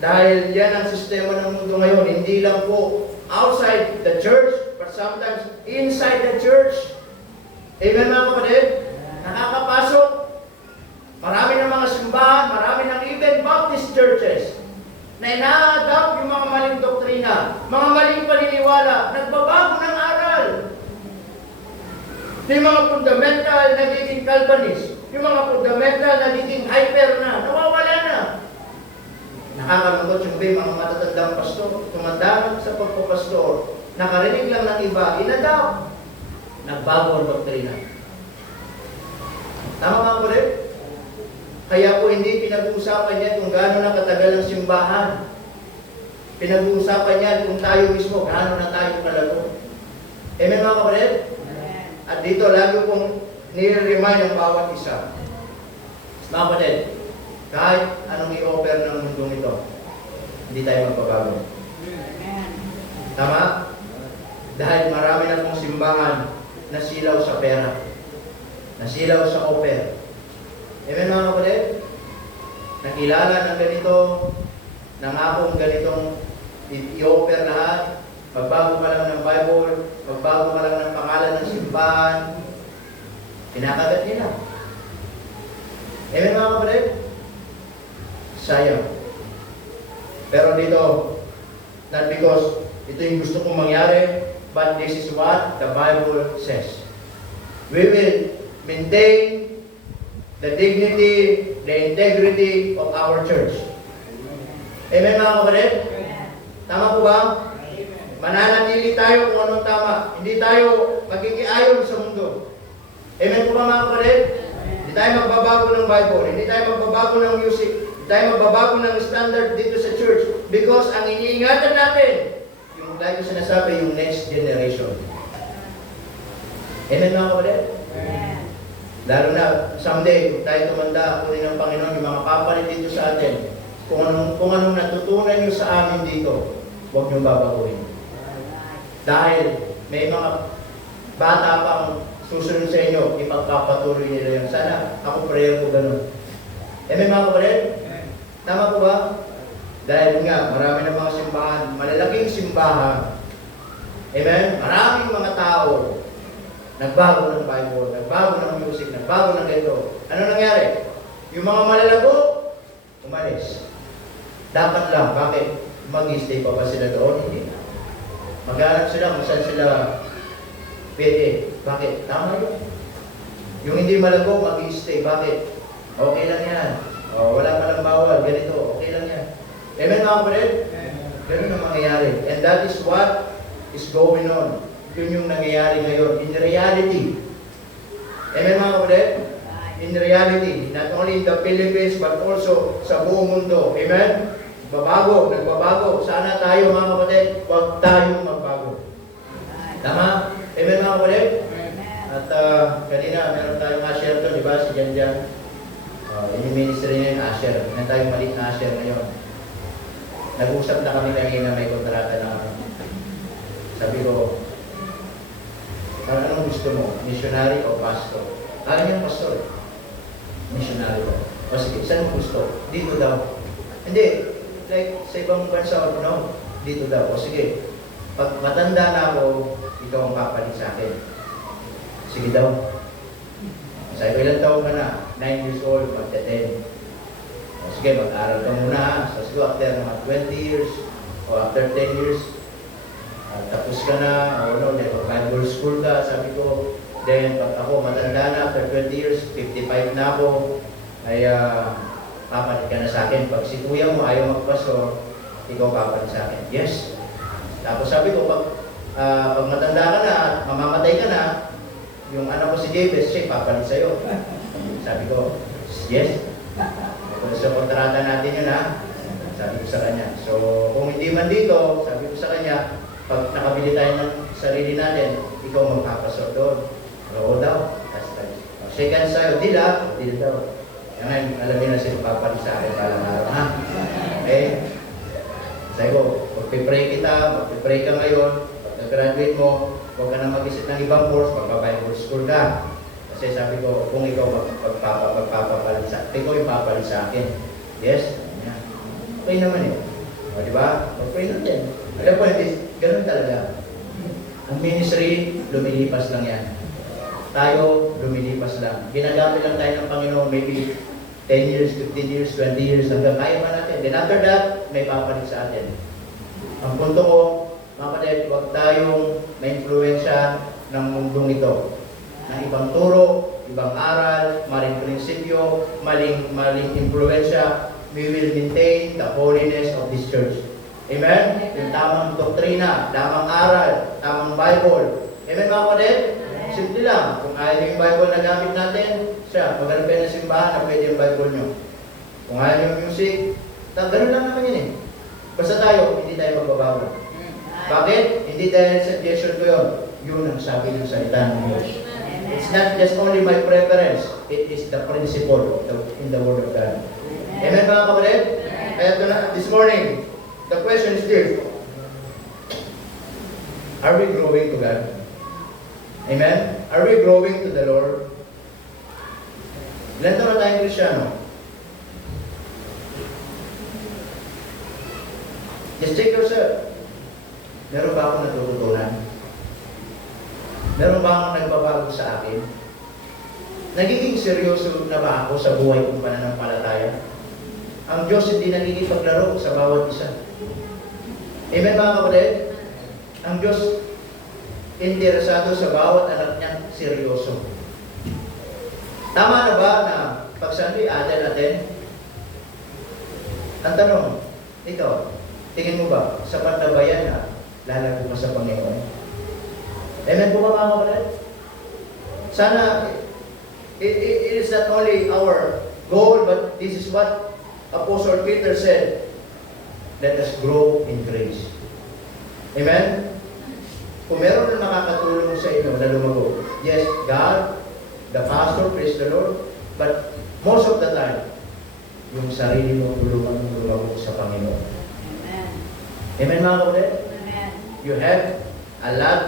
Dahil yan ang sistema ng mundo ngayon, hindi lang po outside the church, but sometimes inside the church. Amen mga kapatid? Nakakapasok. Marami ng mga simbahan, marami ng even Baptist churches na ina-adapt yung mga maling doktrina, mga maling paniniwala, nagbabago ng aral. Yung mga fundamental nagiging Calvinist, yung mga fundamental nagiging hyper na, nawawala na. Nakakalungkot yung mga matatandang pastor, tumanda sa pagpapastor, nakarinig lang ng iba, ina-adapt, nagbago ang doktrina. Tama nga po rin? Kaya po hindi pinag-uusapan niya kung gaano na katagal ang simbahan. Pinag-uusapan niya kung tayo mismo, gaano na tayo kalago. Amen mga kapatid? At dito lagi pong nire-remind ang bawat isa. Mga kapatid, kahit anong i-offer ng mundong ito, hindi tayo magbabago. Tama? Dahil marami na pong simbahan na silaw sa pera, nasilaw sa offer. Amen mga kapatid? Nakilala ng ganito, nangakong ganitong i-offer lahat, magbago ka lang ng Bible, magbago ka lang ng pangalan ng simbahan, pinakagat nila. Amen mga kapatid? Sayang. Pero dito, not because ito yung gusto kong mangyari, but this is what the Bible says. We will maintain the dignity, the integrity of our church. Amen mga kapatid? Tama po ba? Mananatili tayo kung anong tama. Hindi tayo magkikiayon sa mundo. Amen po ba mga kapatid? Hindi tayo magbabago ng Bible. Hindi tayo magbabago ng music. Hindi tayo magbabago ng standard dito sa church. Because ang iniingatan natin, yung lagi sinasabi, yung next generation. Amen mga kapatid? Lalo na, someday, kung tayo tumanda, kunin ng Panginoon, yung mga papalit dito sa atin, kung anong natutunan nyo sa amin dito, huwag nyo babaguhin. Dahil may mga bata pang susunod sa inyo, ipagpapatuloy nila yun. Sana, ako prayer ko ganun. May mga kapatid? Tama po ba? Dahil nga, marami ng mga simbahan, malalaking simbahan. Amen? Maraming mga tao. Nagbago ng Bible, nagbago ng music, nagbago ng ganito. Ano nangyari? Yung mga malalago, umalis. Dapat lang, bakit? Mag-stay pa ba sila doon? Hindi na. Mag-aarap sila kung saan sila pwede. Bakit? Tama yun. Yung hindi malago, mag-stay. Bakit? Okay lang yan. O, wala pa lang bawal. Ganito. Okay lang yan. Amen mga kapatid? Ganun ang mangyayari. And that is what is going on. Yun yung nangyayari ngayon. In reality. Amen mga kapatid? In reality. Not only in the Philippines, but also sa buong mundo. Amen? Nagbabago. Sana tayo mga kapatid, huwag tayong magbago. Tama? Amen mga kapatid? At kanina, meron tayong usher to, di ba? Si Jan. Yung ministry niya yung usher. Meron tayong maliit na usher ngayon. Nag-usap na kami kanina, may kontrata na kami. Sabi ko, anong gusto mo? Missionary o pastor? Niya pastor. Missionary ko. O sige, saan mo gusto? Dito daw. Hindi. Like, sa ibang bansa, no? Dito daw. O sige, pag matanda na ako, ikaw ang papalit sa akin. Sige daw. Sabi ko, ilang taon ka na? 9 years old, magta-10. O sige, mag-aral ka muna. So, sige, after mga 20 years, o after 10 years, tapos ka na, o no, then mag-Bible school ka, sabi ko. Then, pag ako matanda na, after 20 years, 55 na ako, ay papalit ka na sa akin. Pag si kuya mo ayaw magpastor, ikaw papalit sa akin. Yes. Tapos sabi ko, pag matanda ka na, mamamatay ka na, yung anak ko si Jabez, siya papalit sa'yo. Sabi ko, yes. So, kontrata natin yun ha. Sabi ko sa kanya. So, kung hindi man dito, sabi ko sa kanya, pag nakabili tayo ng sarili natin, ikaw magpapasok doon. Oo daw. Shake hands sa'yo, dila daw. Ngayon, alam niyo na sila papalit sa akin palang araw ha. Okay? Sabi ko, magpipray magpipray ka ngayon, pag nag-graduate mo, huwag ka na mag-isip ng ibang course, magpa-Bible school ka. Kasi sabi ko, kung ikaw magpapapalit sa akin, ikaw yung papalit sa akin. Yes? Okay naman eh. O, di ba? Okay natin. Alam po, ganun talaga. Ang ministry, lumilipas lang yan. Tayo, lumilipas lang. Ginagamit lang tayo ng Panginoon, maybe 10 years, 15 years, 20 years, hanggang kaya pa natin. Then after that, may papalit sa atin. Ang punto ko, mga kapatid, huwag tayong ma-influensya ng mundong ito. Ng ibang turo, ibang aral, maling prinsipyo, maling influensya, we will maintain the holiness of this church. Amen? Yung tamang doktrina, tamang aral, tamang Bible. Amen mga kapatid? Simple lang. Kung ayaw yung Bible na gamit natin, siya, maghanap kayo ng simbahan na pwede yung Bible nyo. Kung ayaw yung music, ganun lang naman yun eh. Basta tayo, hindi tayo magbabago. Bakit? Hindi dahil suggestion ko yun. Yun ang sabi ng salita ng Diyos. It's not just only my preference, it is the principle in the Word of God. Amen mga kapatid? Kaya ito na, this morning, the question is this. Are we growing to God? Amen? Are we growing to the Lord? Ilan taon na tayong Kristyano? Just check yourself. Meron ba akong natututunan? Meron ba akong nagbabago sa akin? Nagiging seryoso na ba ako sa buhay kong pananampalataya? Ang Diyos hindi nagigipaglaro sa bawat isa. Amen mga kapatid? Ang Diyos interesado sa bawat anak niyang seryoso. Tama na ba na pagsabi natin? Ang tanong, ito, tingin mo ba, sapat na ba yan na lalago ka sa Panginoon? Amen po ba mga kapatid? Sana, it is not only our goal, but this is what Apostle Peter said, let us grow in grace. Amen? Kung meron na makakatulong sa inyo na lumago, yes, God, the pastor, praise the Lord, but most of the time, yung sarili mo tulungan mo lumago sa Panginoon. Amen. Amen mga kapatid? Amen. You have a lot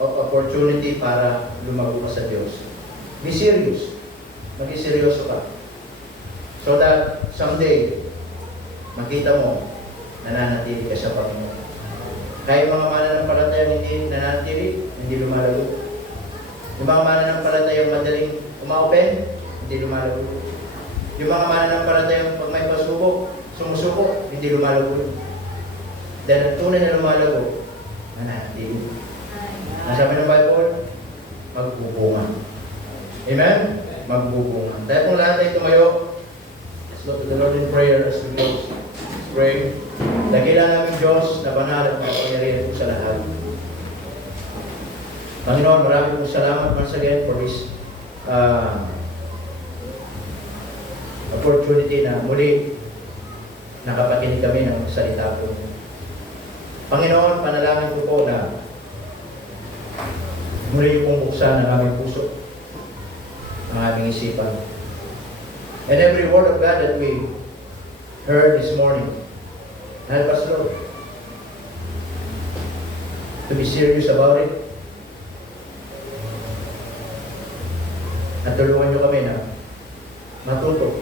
of opportunity para lumago ka sa Diyos. Be serious. Maging seryoso ka. So that someday, makita mo, nananatili ka sa Panginoon. Kaya mga mananampalataya hindi nananatili, hindi lumalago. Yung mga mananampalatayang madaling umaopen, hindi lumalago. Yung mga mananampalatayang pag may pasubok, sumusuko, hindi lumalago. Dahil ang tunay na lumalago, nanatili. Nasabi ng Bible, magbubunga. Amen? Magbubunga. Dahil kung lahat ay tumayo, let's look to the Lord in prayer as we close. Let's pray. Dakilan namin Diyos na banal at makapangyarihan po sa lahat. Panginoon, maraming po salamat once again for this opportunity na muli nakapakinig kami ng salita po. Panginoon, panalangin ko po na muli pong buksan ang aming puso, ang aming isipan. And every word of God that we heard this morning, help us, Lord, to be serious about it. At tulungan nyo kami na matuto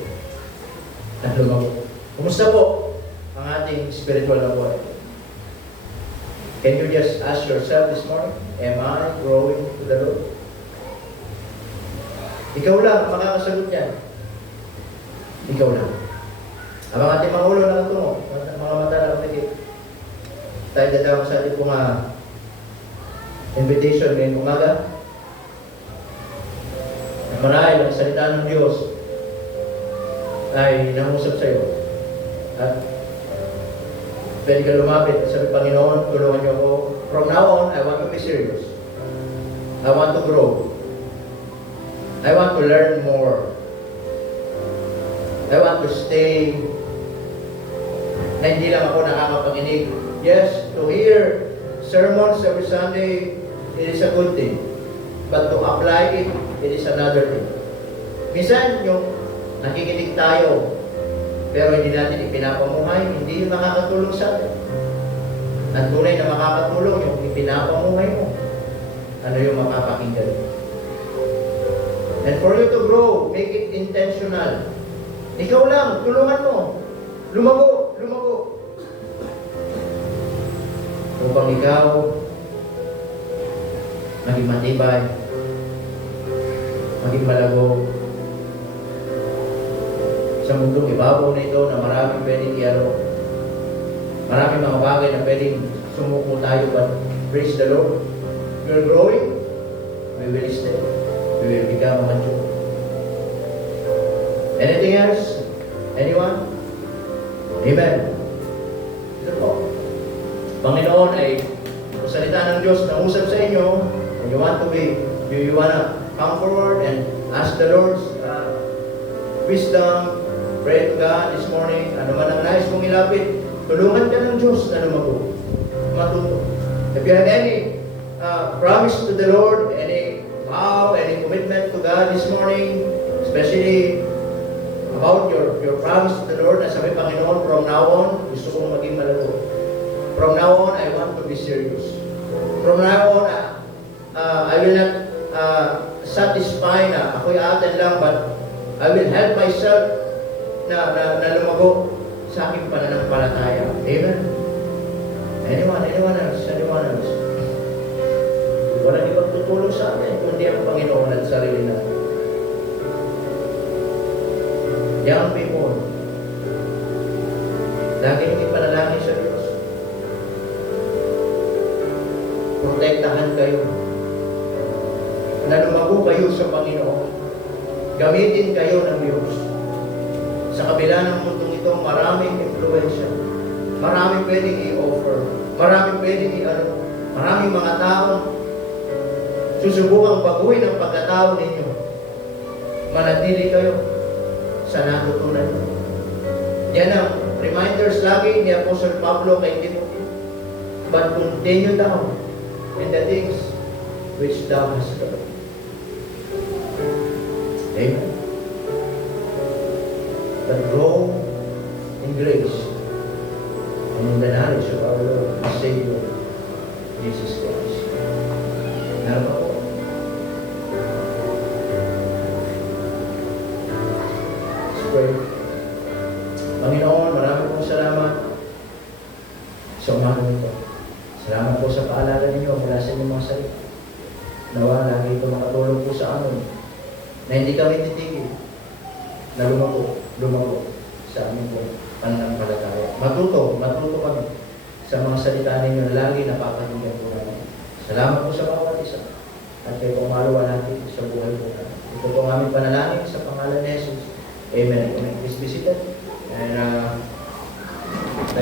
at lumago. Kumusta po ang ating spiritual na buhay? Can you just ask yourself this morning, am I growing to the Lord? Ikaw lang ang makakasagot niyan. Ikaw lang. Ang mga ating mga ulo na katungo, mga mata na kapatid, tayo dadawang sa ating pong invitation ngayong umaga. Marahil ang salita ng Diyos ay nangusap sa iyo. At pwede ka lumapit. Sabi, Panginoon, tulungan niyo ako. From now on, I want to be serious. I want to grow. I want to learn more. I want to stay na hindi lang ako nakakapakinig. Yes, to hear sermons every Sunday, it is a good thing. But to apply it, it is another thing. Minsan, yung nakikinig tayo, pero hindi natin ipinapamuhay, hindi yung makakatulong sa atin. Ang tunay na makakatulong, yung ipinapamuhay mo. Ano yung makapakinggan? And for you to grow, make it intentional. Ikaw lang, tulungan mo. Lumago, lumago. Upang ikaw maging matibay, maging malago sa mundong ibabaw na ito na maraming pwedeng i-aro. Maraming mga bagay na pwedeng sumuko tayo, but praise the Lord. We're growing, we will stay. We will become mature. Anything else? Anyone? Amen. Ito po. Panginoon ay salita ng Diyos na usap sa inyo. When you want to be, you wanna come forward and ask the Lord's wisdom, pray to God this morning. Ano man ang nais mong ilapit, tulungan ka ng Diyos na lumago. Matuto. If you have any promise to the Lord, any vow, any commitment to God this morning, especially about your promise to the Lord, na sabi, Panginoon, from now on, gusto kong maging malago. From now on, I want to be serious. From now on, I will not satisfy na ako'y atin lang, but I will help myself na lumago sa aking pananampalataya. Amen? Anyone else? Walang ibang tutulong sa atin, kundi ang Panginoon at sarili natin. Young people, lagi niyong ipanalangin sa Diyos. Protektahan kayo. Na lumago kayo sa Panginoon. Gamitin kayo ng Diyos. Sa kabila ng mundong ito, maraming influensya. Maraming pwedeng i-offer. Maraming pwedeng i-ano. Maraming mga tao susubukang baguhin ang pagkatao ninyo. Manatili kayo sa natutunan. Yan ang reminders lagi ni Apostle Pablo kay Timothy. But continue thou in the things which thou hast learned. Amen. But grow in grace and in the knowledge of our Lord and Savior, Jesus Christ. Meron pa po. Let's pray. Panginoon, marami pong salamat sa umaga nito. Salamat po sa paalala ninyo mula sa inyong mga salita. Nawa lagi ito makatulong po sa amin na hindi kami titigil na lumako sa aming po pananampalataya. Matuto kami sa mga salita ninyo na lagi napapakinggan po namin. Salamat po sa bawat isa at kayo pong maluwa natin sa buhay po namin. Ito po ang aming panalangin sa pangalan ni Jesus. Amen. Please be seated. And